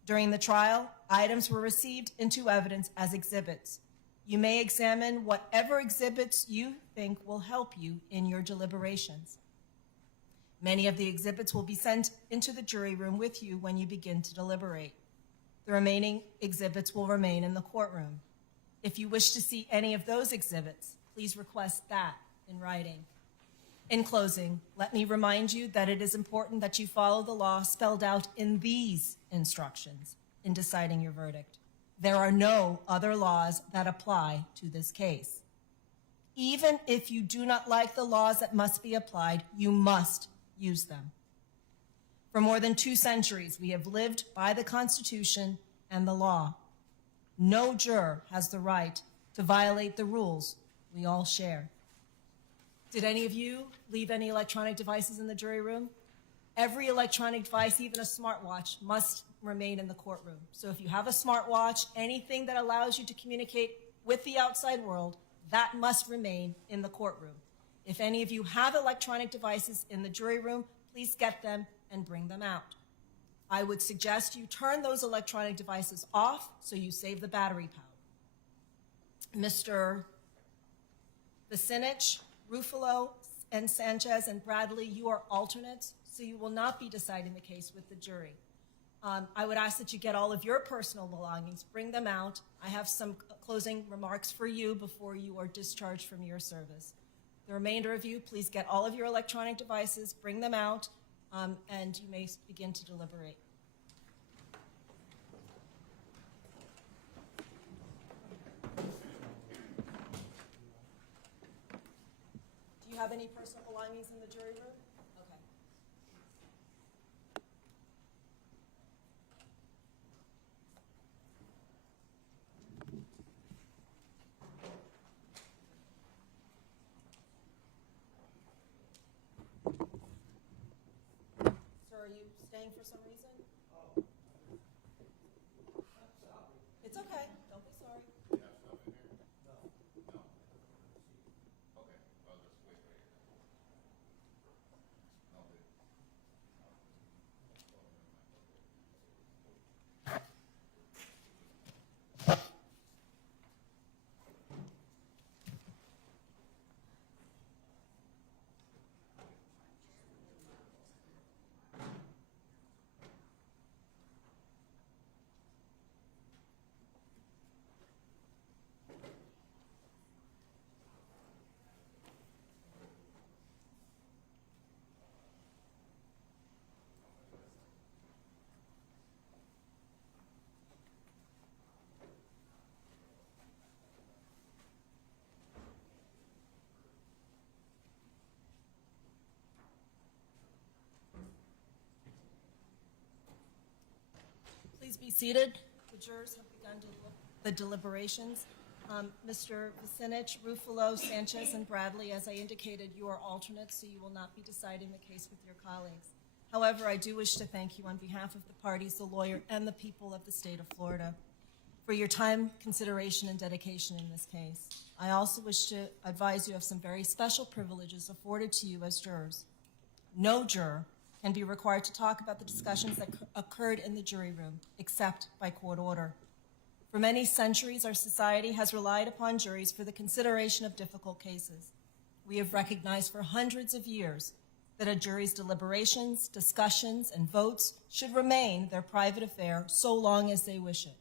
During the trial, items were received into evidence as exhibits. You may examine whatever exhibits you think will help you in your deliberations. Many of the exhibits will be sent into the jury room with you when you begin to deliberate. The remaining exhibits will remain in the courtroom. If you wish to see any of those exhibits, please request that in writing. In closing, let me remind you that it is important that you follow the law spelled out in these instructions in deciding your verdict. There are no other laws that apply to this case. Even if you do not like the laws that must be applied, you must use them. For more than 2 centuries, we have lived by the Constitution and the law. No juror has the right to violate the rules we all share. Did any of you leave any electronic devices in the jury room? Every electronic device, even a smartwatch, must remain in the courtroom. So if you have a smartwatch, anything that allows you to communicate with the outside world, that must remain in the courtroom. If any of you have electronic devices in the jury room, please get them and bring them out. I would suggest you turn those electronic devices off so you save the battery power. Mr. Vicinich, Ruffalo, and Sanchez and Bradley, you are alternates, so you will not be deciding the case with the jury. I would ask that you get all of your personal belongings, bring them out. I have some closing remarks for you before you are discharged from your service. The remainder of you, please get all of your electronic devices, bring them out, and you may begin to deliberate. Do you have any personal belongings in the jury room? Okay. Sir, are you staying for some reason? Oh, I'm sorry. It's okay. Don't be sorry. No. please be seated. The jurors have begun the deliberations. Mr. Vicinich, Ruffalo, Sanchez, and Bradley, as I indicated, you are alternates, so you will not be deciding the case with your colleagues. However, I do wish to thank you on behalf of the parties, the lawyer, and the people of the state of Florida for your time, consideration, and dedication in this case. I also wish to advise you of some very special privileges afforded to you as jurors. No juror can be required to talk about the discussions that occurred in the jury room, except by court order. For many centuries, our society has relied upon juries for the consideration of difficult cases. We have recognized for hundreds of years that a jury's deliberations, discussions, and votes should remain their private affair so long as they wish it.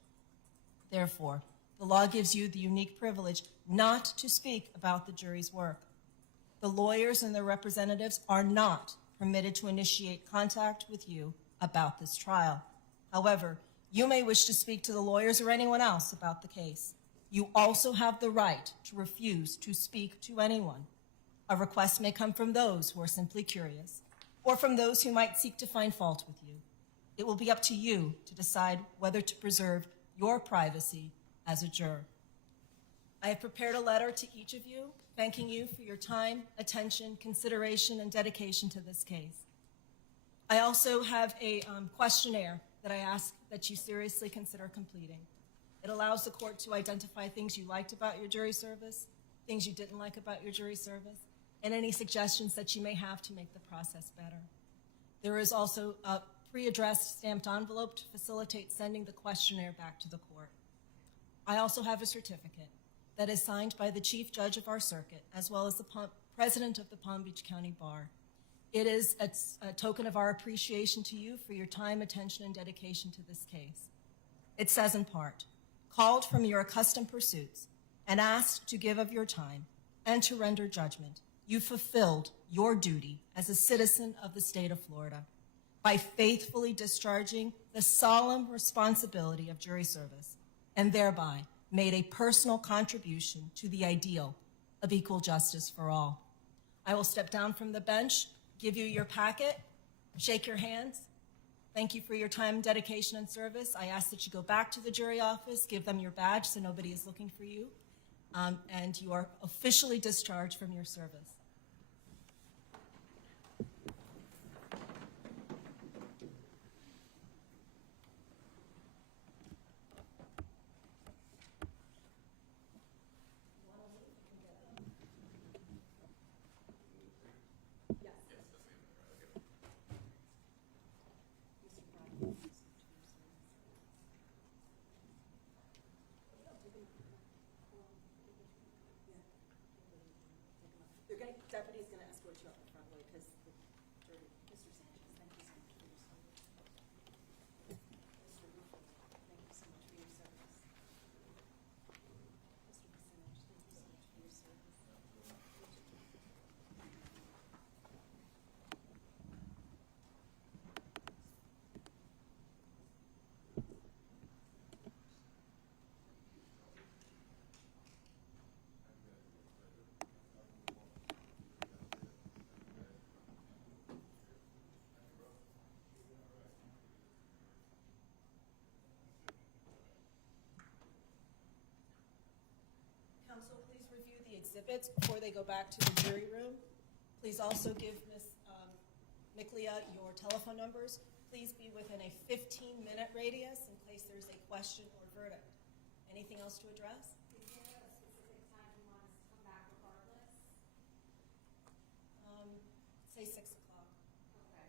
Therefore, the law gives you the unique privilege not to speak about the jury's work. The lawyers and their representatives are not permitted to initiate contact with you about this trial. However, you may wish to speak to the lawyers or anyone else about the case. You also have the right to refuse to speak to anyone. A request may come from those who are simply curious, or from those who might seek to find fault with you. It will be up to you to decide whether to preserve your privacy as a juror. I have prepared a letter to each of you, thanking you for your time, attention, consideration, and dedication to this case. I also have a questionnaire that I ask that you seriously consider completing. It allows the court to identify things you liked about your jury service, things you didn't like about your jury service, and any suggestions that you may have to make the process better. There is also a pre-addressed stamped envelope to facilitate sending the questionnaire back to the court. I also have a certificate that is signed by the chief judge of our circuit, as well as the president of the Palm Beach County Bar. It is a token of our appreciation to you for your time, attention, and dedication to this case. It says in part, called from your accustomed pursuits and asked to give of your time and to render judgment, you fulfilled your duty as a citizen of the state of Florida by faithfully discharging the solemn responsibility of jury service and thereby made a personal contribution to the ideal of equal justice for all. I will step down from the bench, give you your packet, shake your hands. Thank you for your time, dedication, and service. I ask that you go back to the jury office, give them your badge so nobody is looking for you, and you are officially discharged from your service. Deputy's going to escort you up the front way because the jury, Mr. Sanchez, thank you so much for your service. Mr. Ruffalo, thank you so much for your service. Mr. Vicinich, thank you so much for your service. Counsel, please review the exhibits before they go back to the jury room. Please also give Ms. Miclia your telephone numbers. Please be within a 15-minute radius in case there's a question or verdict. Anything else to address? Is there a specific time you want us to come back regardless? Say 6 o'clock. Okay.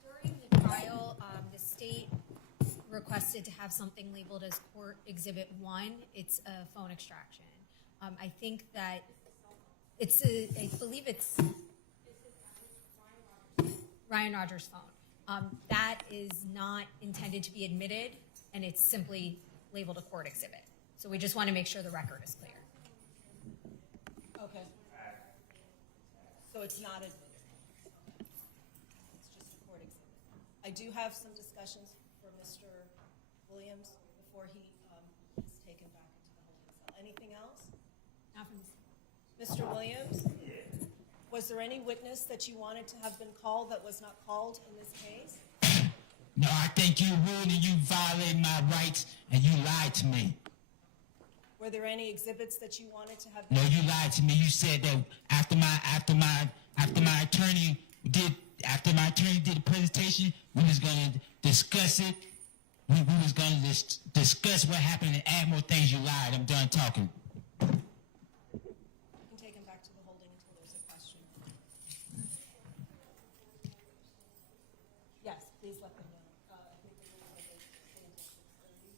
During the trial, the state requested to have something labeled as Court Exhibit 1. It's a phone extraction. I think that it's I believe it's Ryan Rogers' phone. That is not intended to be admitted, and it's simply labeled a court exhibit. So we just want to make sure the record is clear. Okay. So it's not admitted. Okay. It's just a court exhibit. I do have some discussions for Mr. Williams before he is taken back into the holding cell. Anything else? Not from the Mr. Williams? Was there any witness that you wanted to have been called that was not called in this case? No, I think you rude and you violated my rights and you lied to me. Were there any exhibits that you wanted to have? No, you lied to me. You said that after my attorney did the presentation, we was gonna discuss it. We was gonna discuss what happened and add more things. You lied. I'm done talking. You can take him back to the holding until there's a question. Yes, please let them know. I think we're gonna have a stay until 6:30.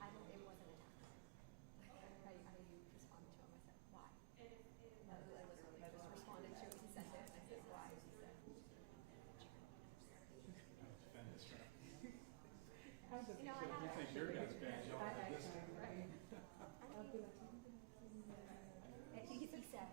I don't, it wasn't a text. I responded to him, I said, why? I literally just responded to him, he sent it, and I said, why? He said, you know, I have. You think your guy's bad, y'all have this. Right. He said, good luck in your trial.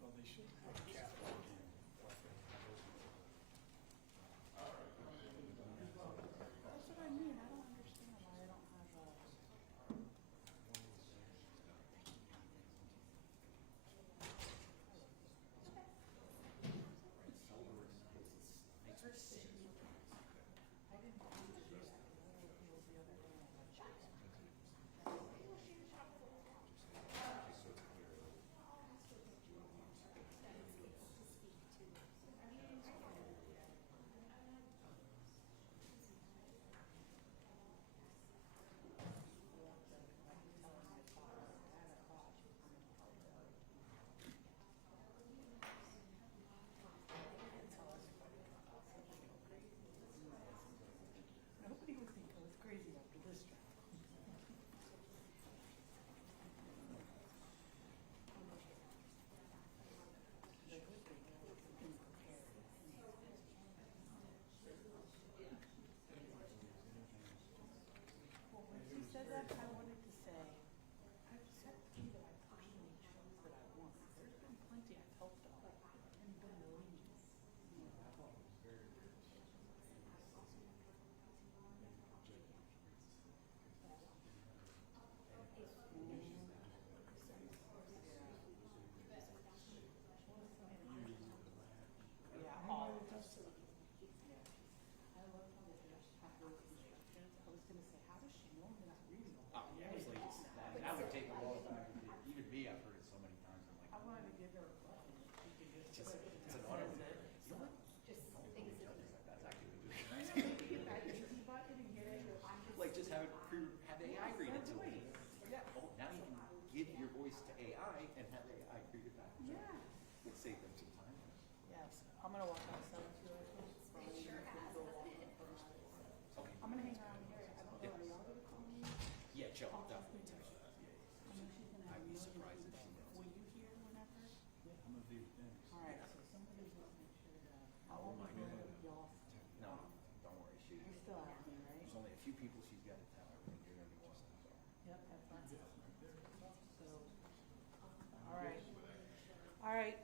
Well, they should have a capital again. That's what I mean, I don't understand why I don't have a. I didn't use the other day. Nobody would think I was crazy after this job. The good thing is I can prepare. Well, when she said that, I wanted to say, I've said to you that I personally chose that I want. There's been plenty I've helped on, and been the lead. Yeah, all of us. Yeah. I love how they just have those instructions. I was gonna say, how does she know I'm not reading them? Oh, yeah, usually that would take a long time. Even me, I've heard it so many times. I'm like, I wanted to give her a button. She could just Just- click it it's and an auto- says it. Just things that. that's actually the good. Easy button and get it. Like just have it have AI read it to me. Yeah. Oh, now you can give your voice to AI and have AI read it back. Yeah. Would save them some time. Yes, I'm gonna walk outside too, I think. It sure has. Okay. I'm gonna hang around here. I don't know, are y'all gonna call me? Yeah, Joe, I'll just definitely be text her. I know she's gonna have I'd be a million surprised if things. she knows. Will you hear whenever? I'm gonna be finished. All right, so somebody just make sure that. I Oh won't my be God. able to y'all. No, don't worry. You're still out here, right? There's only a few people she's got to tell. I think you're gonna be one of them. So. Yep, that's fine. So, all right. All right,